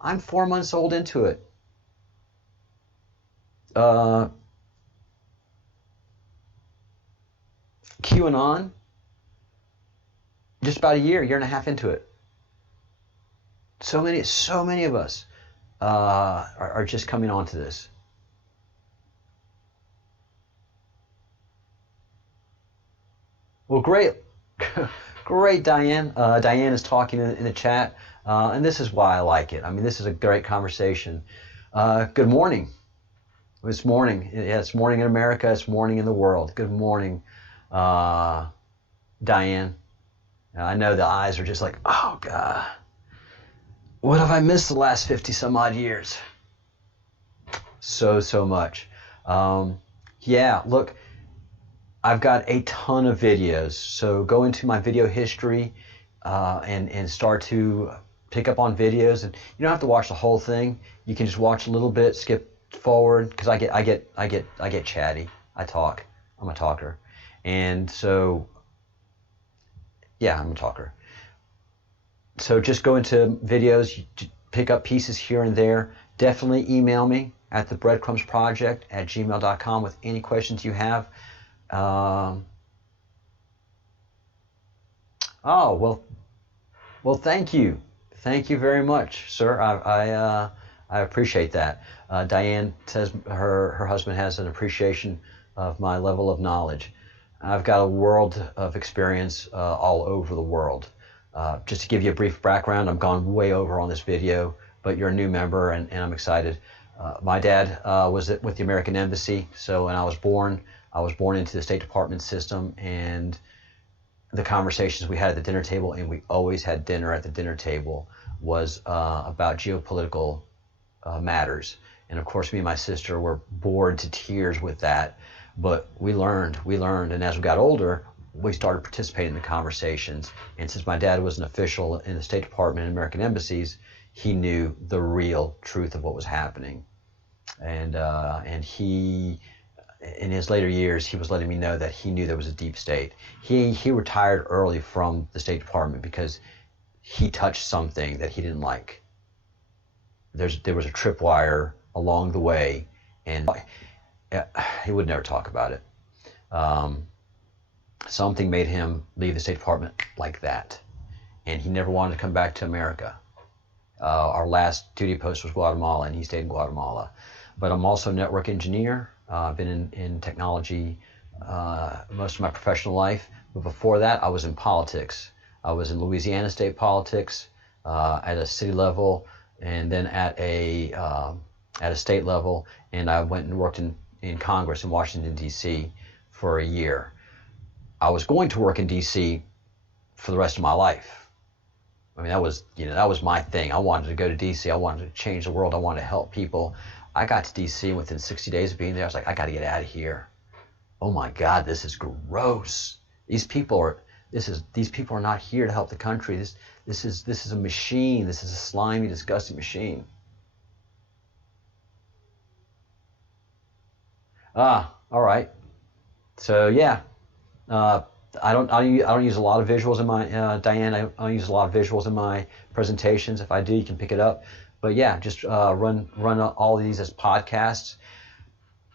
I'm 4 months old into it. Qanon, just about a year and a half into it. So many of us are just coming onto this. Well, great, great, Diane. Diane is talking in the chat, and this is why I like it. I mean, this is a great conversation. Good morning. It's morning. Yeah, it's morning in America. It's morning in the world. Good morning, Diane. I know the eyes are just like, oh God, what have I missed the last 50 some odd years? So much. Yeah, look, I've got a ton of videos. So go into my video history and start to pick up on videos. And you don't have to watch the whole thing. You can just watch a little bit, skip forward, because I get chatty. I talk. I'm a talker. And so yeah, I'm a talker. So just go into videos, pick up pieces here and there. Definitely email me at the Breadcrumbs Project at gmail.com with any questions you have. Oh, well, thank you. Thank you very much, sir. I appreciate that. Diane says her husband has an appreciation of my level of knowledge. I've got a world of experience all over the world. Just to give you a brief background, I'm gone way over on this video, but you're a new member and I'm excited. My dad was with the American Embassy, so when I was born into the State Department system, and the conversations we had at the dinner table, and we always had dinner at the dinner table, was about geopolitical matters. And of course, me and my sister were bored to tears with that, but we learned, and as we got older, we started participating in the conversations. And since my dad was an official in the State Department and American embassies, he knew the real truth of what was happening. And he, in his later years, he was letting me know that he knew there was a deep state. He retired early from the State Department because he touched something that he didn't like. There was a tripwire along the way, and he would never talk about it. Something made him leave the State Department like that, and he never wanted to come back to America. Our last duty post was Guatemala, and he stayed in Guatemala. But I'm also a network engineer. I've been in technology most of my professional life, but before that I was in politics. I was in Louisiana state politics at a city level, and then at a state level, and I went and worked in Congress in Washington, D.C. for a year. I was going to work in D.C. for the rest of my life. I mean, that was my thing. I wanted to go to D.C. I wanted to change the world. I wanted to help people. I got to D.C. and within 60 days of being there, I was like, I got to get out of here. Oh my God, this is gross. These people are not here to help the country. This is a machine. This is a slimy, disgusting machine. All right. So yeah, I don't use a lot of visuals in my Diane. I don't use a lot of visuals in my presentations. If I do, you can pick it up. But yeah, just run all of these as podcasts.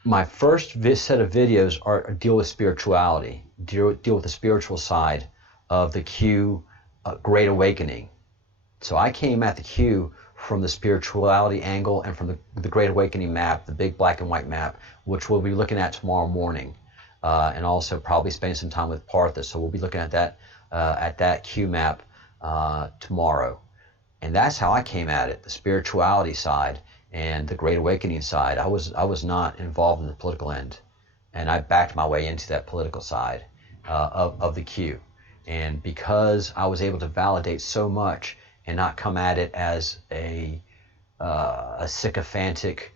My first set of videos deal with spirituality, deal with the spiritual side of the Q Great Awakening. So I came at the Q from the spirituality angle and from the Great Awakening map, the big black and white map, which we'll be looking at tomorrow morning, and also probably spending some time with Partha. So we'll be looking at that Q map tomorrow. And that's how I came at it, the spirituality side and the Great Awakening side. I was not involved in the political end, and I backed my way into that political side of the Q. And because I was able to validate so much and not come at it as a sycophantic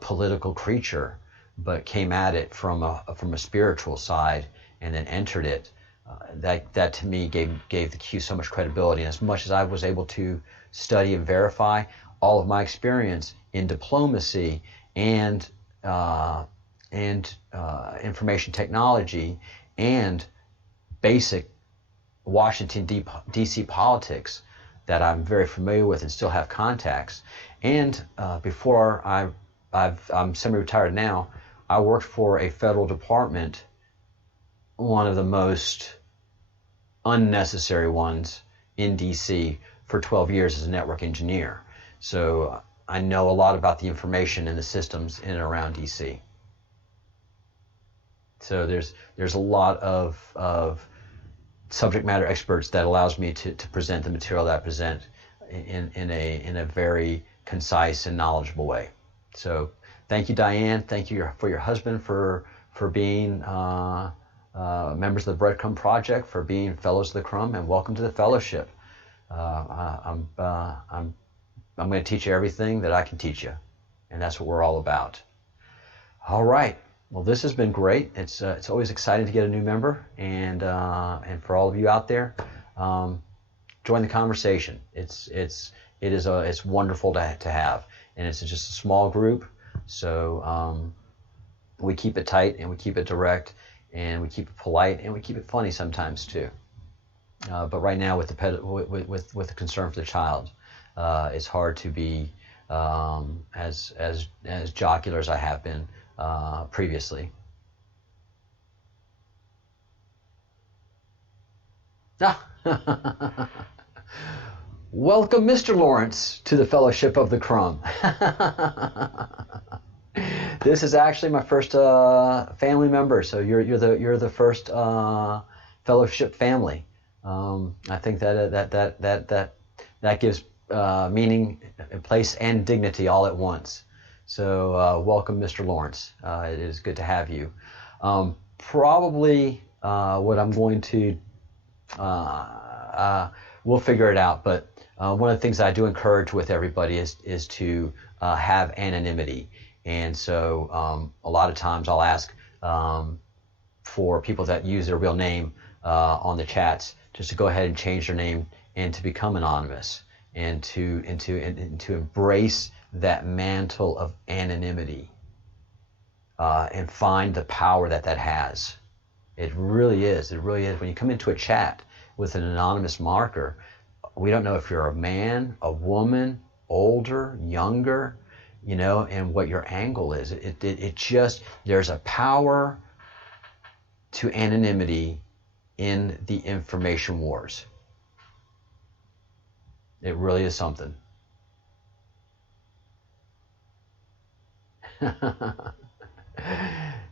political creature, but came at it from a spiritual side and then entered it. That to me gave the Q so much credibility. And as much as I was able to study and verify all of my experience in diplomacy and information technology and basic Washington D.C. politics that I'm very familiar with and still have contacts. And before I'm semi-retired now, I worked for a federal department, one of the most unnecessary ones in D.C. for 12 years as a network engineer. So I know a lot about the information and the systems in and around D.C. So there's a lot of subject matter experts that allows me to present the material that I present in a very concise and knowledgeable way. So thank you, Diane. Thank you for your husband for being members of the Breadcrumb Project, for being fellows of the Crumb, and welcome to the fellowship. I'm going to teach you everything that I can teach you, and that's what we're all about. All right. Well, this has been great. It's always exciting to get a new member, and for all of you out there, join the conversation. It's wonderful to have, and it's just a small group, so we keep it tight and we keep it direct and we keep it polite and we keep it funny sometimes too. But right now, with the concern for the child, it's hard to be as jocular as I have been previously. Welcome, Mr. Lawrence, to the Fellowship of the Crumb. This is actually my first family member, so you're the first fellowship family. I think that gives meaning, place, and dignity all at once. So welcome, Mr. Lawrence. It is good to have you. Probably what I'm going to, we'll figure it out, but one of the things I do encourage with everybody is to have anonymity. And so a lot of times I'll ask for people that use their real name on the chats just to go ahead and change their name and to become anonymous and to embrace that mantle of anonymity and find the power that has. It really is. It really is. When you come into a chat with an anonymous marker, we don't know if you're a man, a woman, older, younger, and what your angle is. It just, there's a power to anonymity in the information wars. It really is something.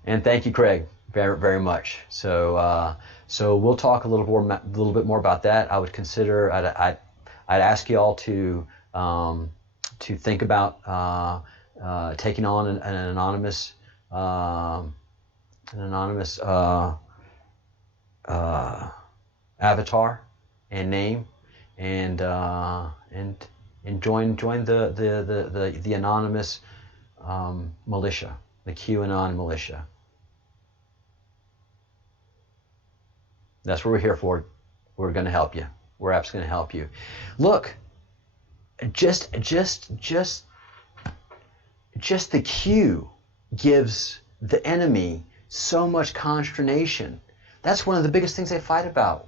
And thank you, Craig, very, very much. So we'll talk a little bit more about that. I would consider, I'd ask you all to think about taking on an anonymous avatar and name, and join the anonymous militia, the QAnon militia. That's what we're here for. We're going to help you. We're absolutely going to help you. Look, just the Q gives the enemy so much consternation. That's one of the biggest things they fight about.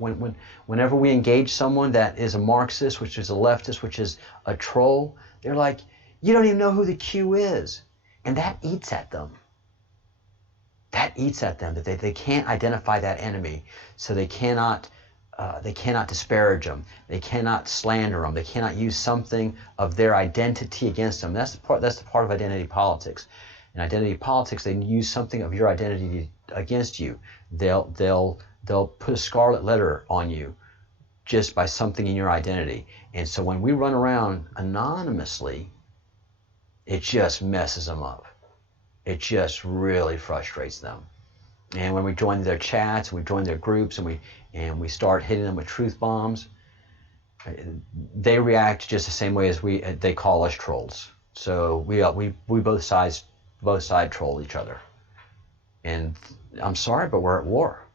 Whenever we engage someone that is a Marxist, which is a leftist, which is a troll, they're like, you don't even know who the Q is. And that eats at them. That eats at them, that they can't identify that enemy, so they cannot disparage them, they cannot slander them, they cannot use something of their identity against them. That's the part of identity politics. In identity politics, they use something of your identity against you. They'll put a scarlet letter on you just by something in your identity. And so when we run around anonymously, it just messes them up. It just really frustrates them. And when we join their chats, we join their groups, and we start hitting them with truth bombs, they react just the same way as they call us trolls. So we both sides troll each other. And I'm sorry, but we're at war.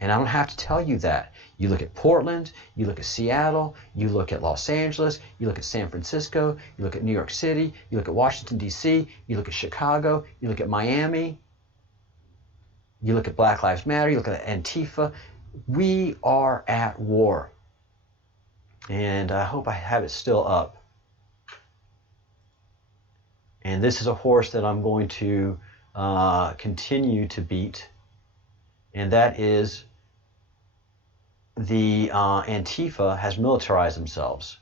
And I don't have to tell you that. You look at Portland, you look at Seattle, you look at Los Angeles, you look at San Francisco, you look at New York City, you look at Washington, D.C., you look at Chicago, you look at Miami, you look at Black Lives Matter, you look at Antifa. We are at war. And I hope I have it still up. And this is a horse that I'm going to continue to beat. And that is the Antifa has militarized themselves.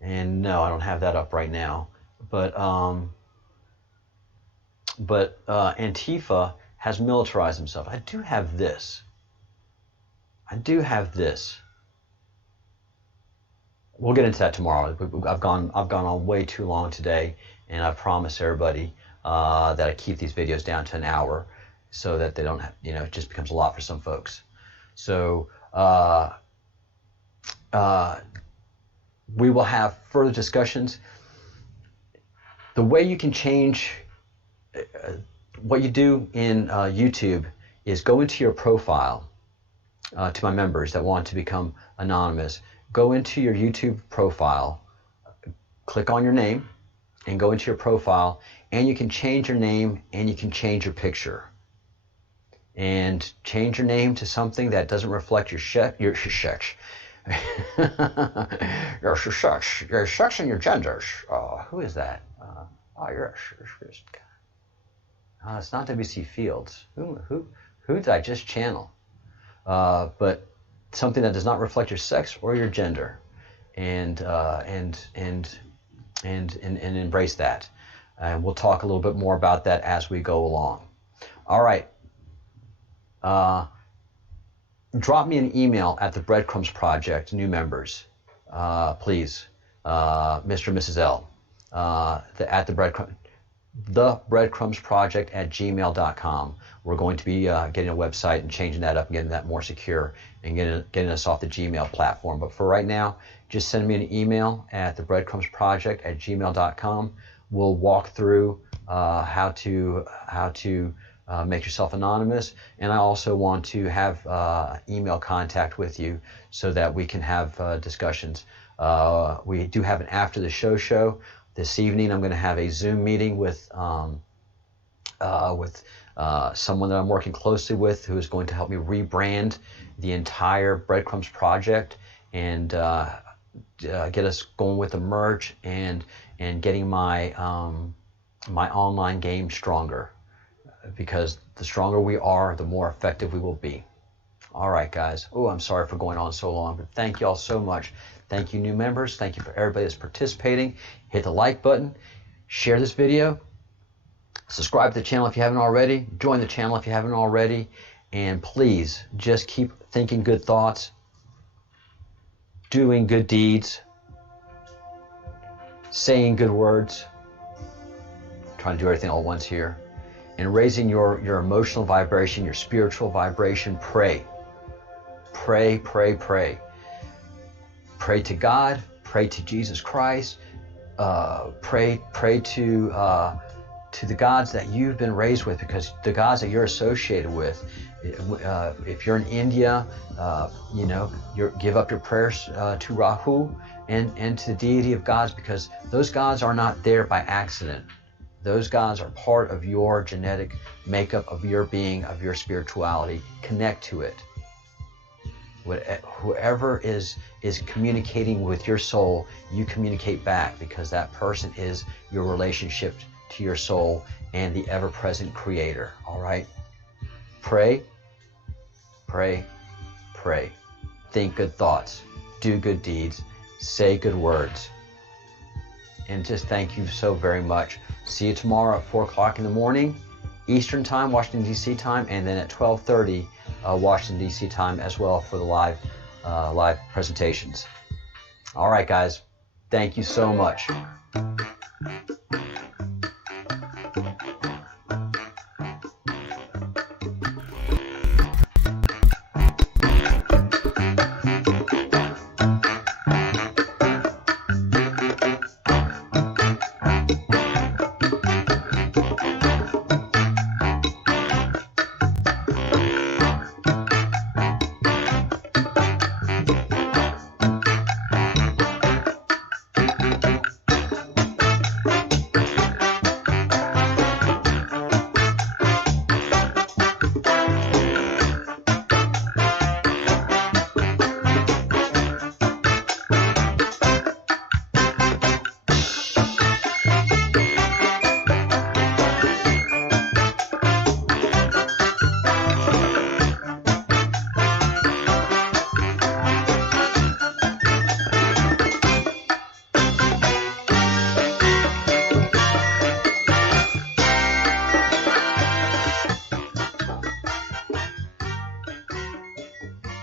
And no, I don't have that up right now. But Antifa has militarized themselves. I do have this. We'll get into that tomorrow. I've gone on way too long today, and I promise everybody that I keep these videos down to an hour, so that they don't have, it just becomes a lot for some folks. So we will have further discussions. The way you can change what you do in YouTube is go into your profile. To my members that want to become anonymous, go into your YouTube profile, click on your name, and go into your profile, and you can change your name and you can change your picture. And change your name to something that doesn't reflect your sex and your genders. Who is that? It's not W.C. Fields. Who did I just channel? But something that does not reflect your sex or your gender, and embrace that. And we'll talk a little bit more about that as we go along. All right. Drop me an email at the Breadcrumbs Project, new members, please, Mr. and Mrs. L, at the Breadcrumbs Project at gmail.com. We're going to be getting a website and changing that up and getting that more secure and getting us off the Gmail platform. But for right now, just send me an email at the Breadcrumbs Project at gmail.com. We'll walk through how to make yourself anonymous, and I also want to have email contact with you so that we can have discussions. We do have an after the show. This evening I'm going to have a Zoom meeting with someone that I'm working closely with, who is going to help me rebrand the entire Breadcrumbs Project and get us going with the merch and getting my my online game stronger. Because the stronger we are, the more effective we will be. All right, guys. Oh, I'm sorry for going on so long, but thank you all so much. Thank you, new members. Thank you for everybody that's participating. Hit the like button. Share this video. Subscribe to the channel if you haven't already. Join the channel if you haven't already. And please, just keep thinking good thoughts, doing good deeds, saying good words. I'm trying to do everything all at once here. And raising your emotional vibration, your spiritual vibration. Pray. Pray, pray, pray. Pray to God. Pray to Jesus Christ. Pray to the gods that you've been raised with, because the gods that you're associated with. If you're in India, give up your prayers to Rahu and to the deity of gods, because those gods are not there by accident. Those gods are part of your genetic makeup, of your being, of your spirituality. Connect to it. Whoever is communicating with your soul, you communicate back, because that person is your relationship to your soul and the ever-present Creator. All right? Pray, pray, pray. Think good thoughts. Do good deeds. Say good words. And just thank you so very much. See you tomorrow at 4 o'clock in the morning, Eastern Time, Washington, D.C. time, and then at 12:30 Washington, D.C. time as well for the live presentations. All right, guys. Thank you so much.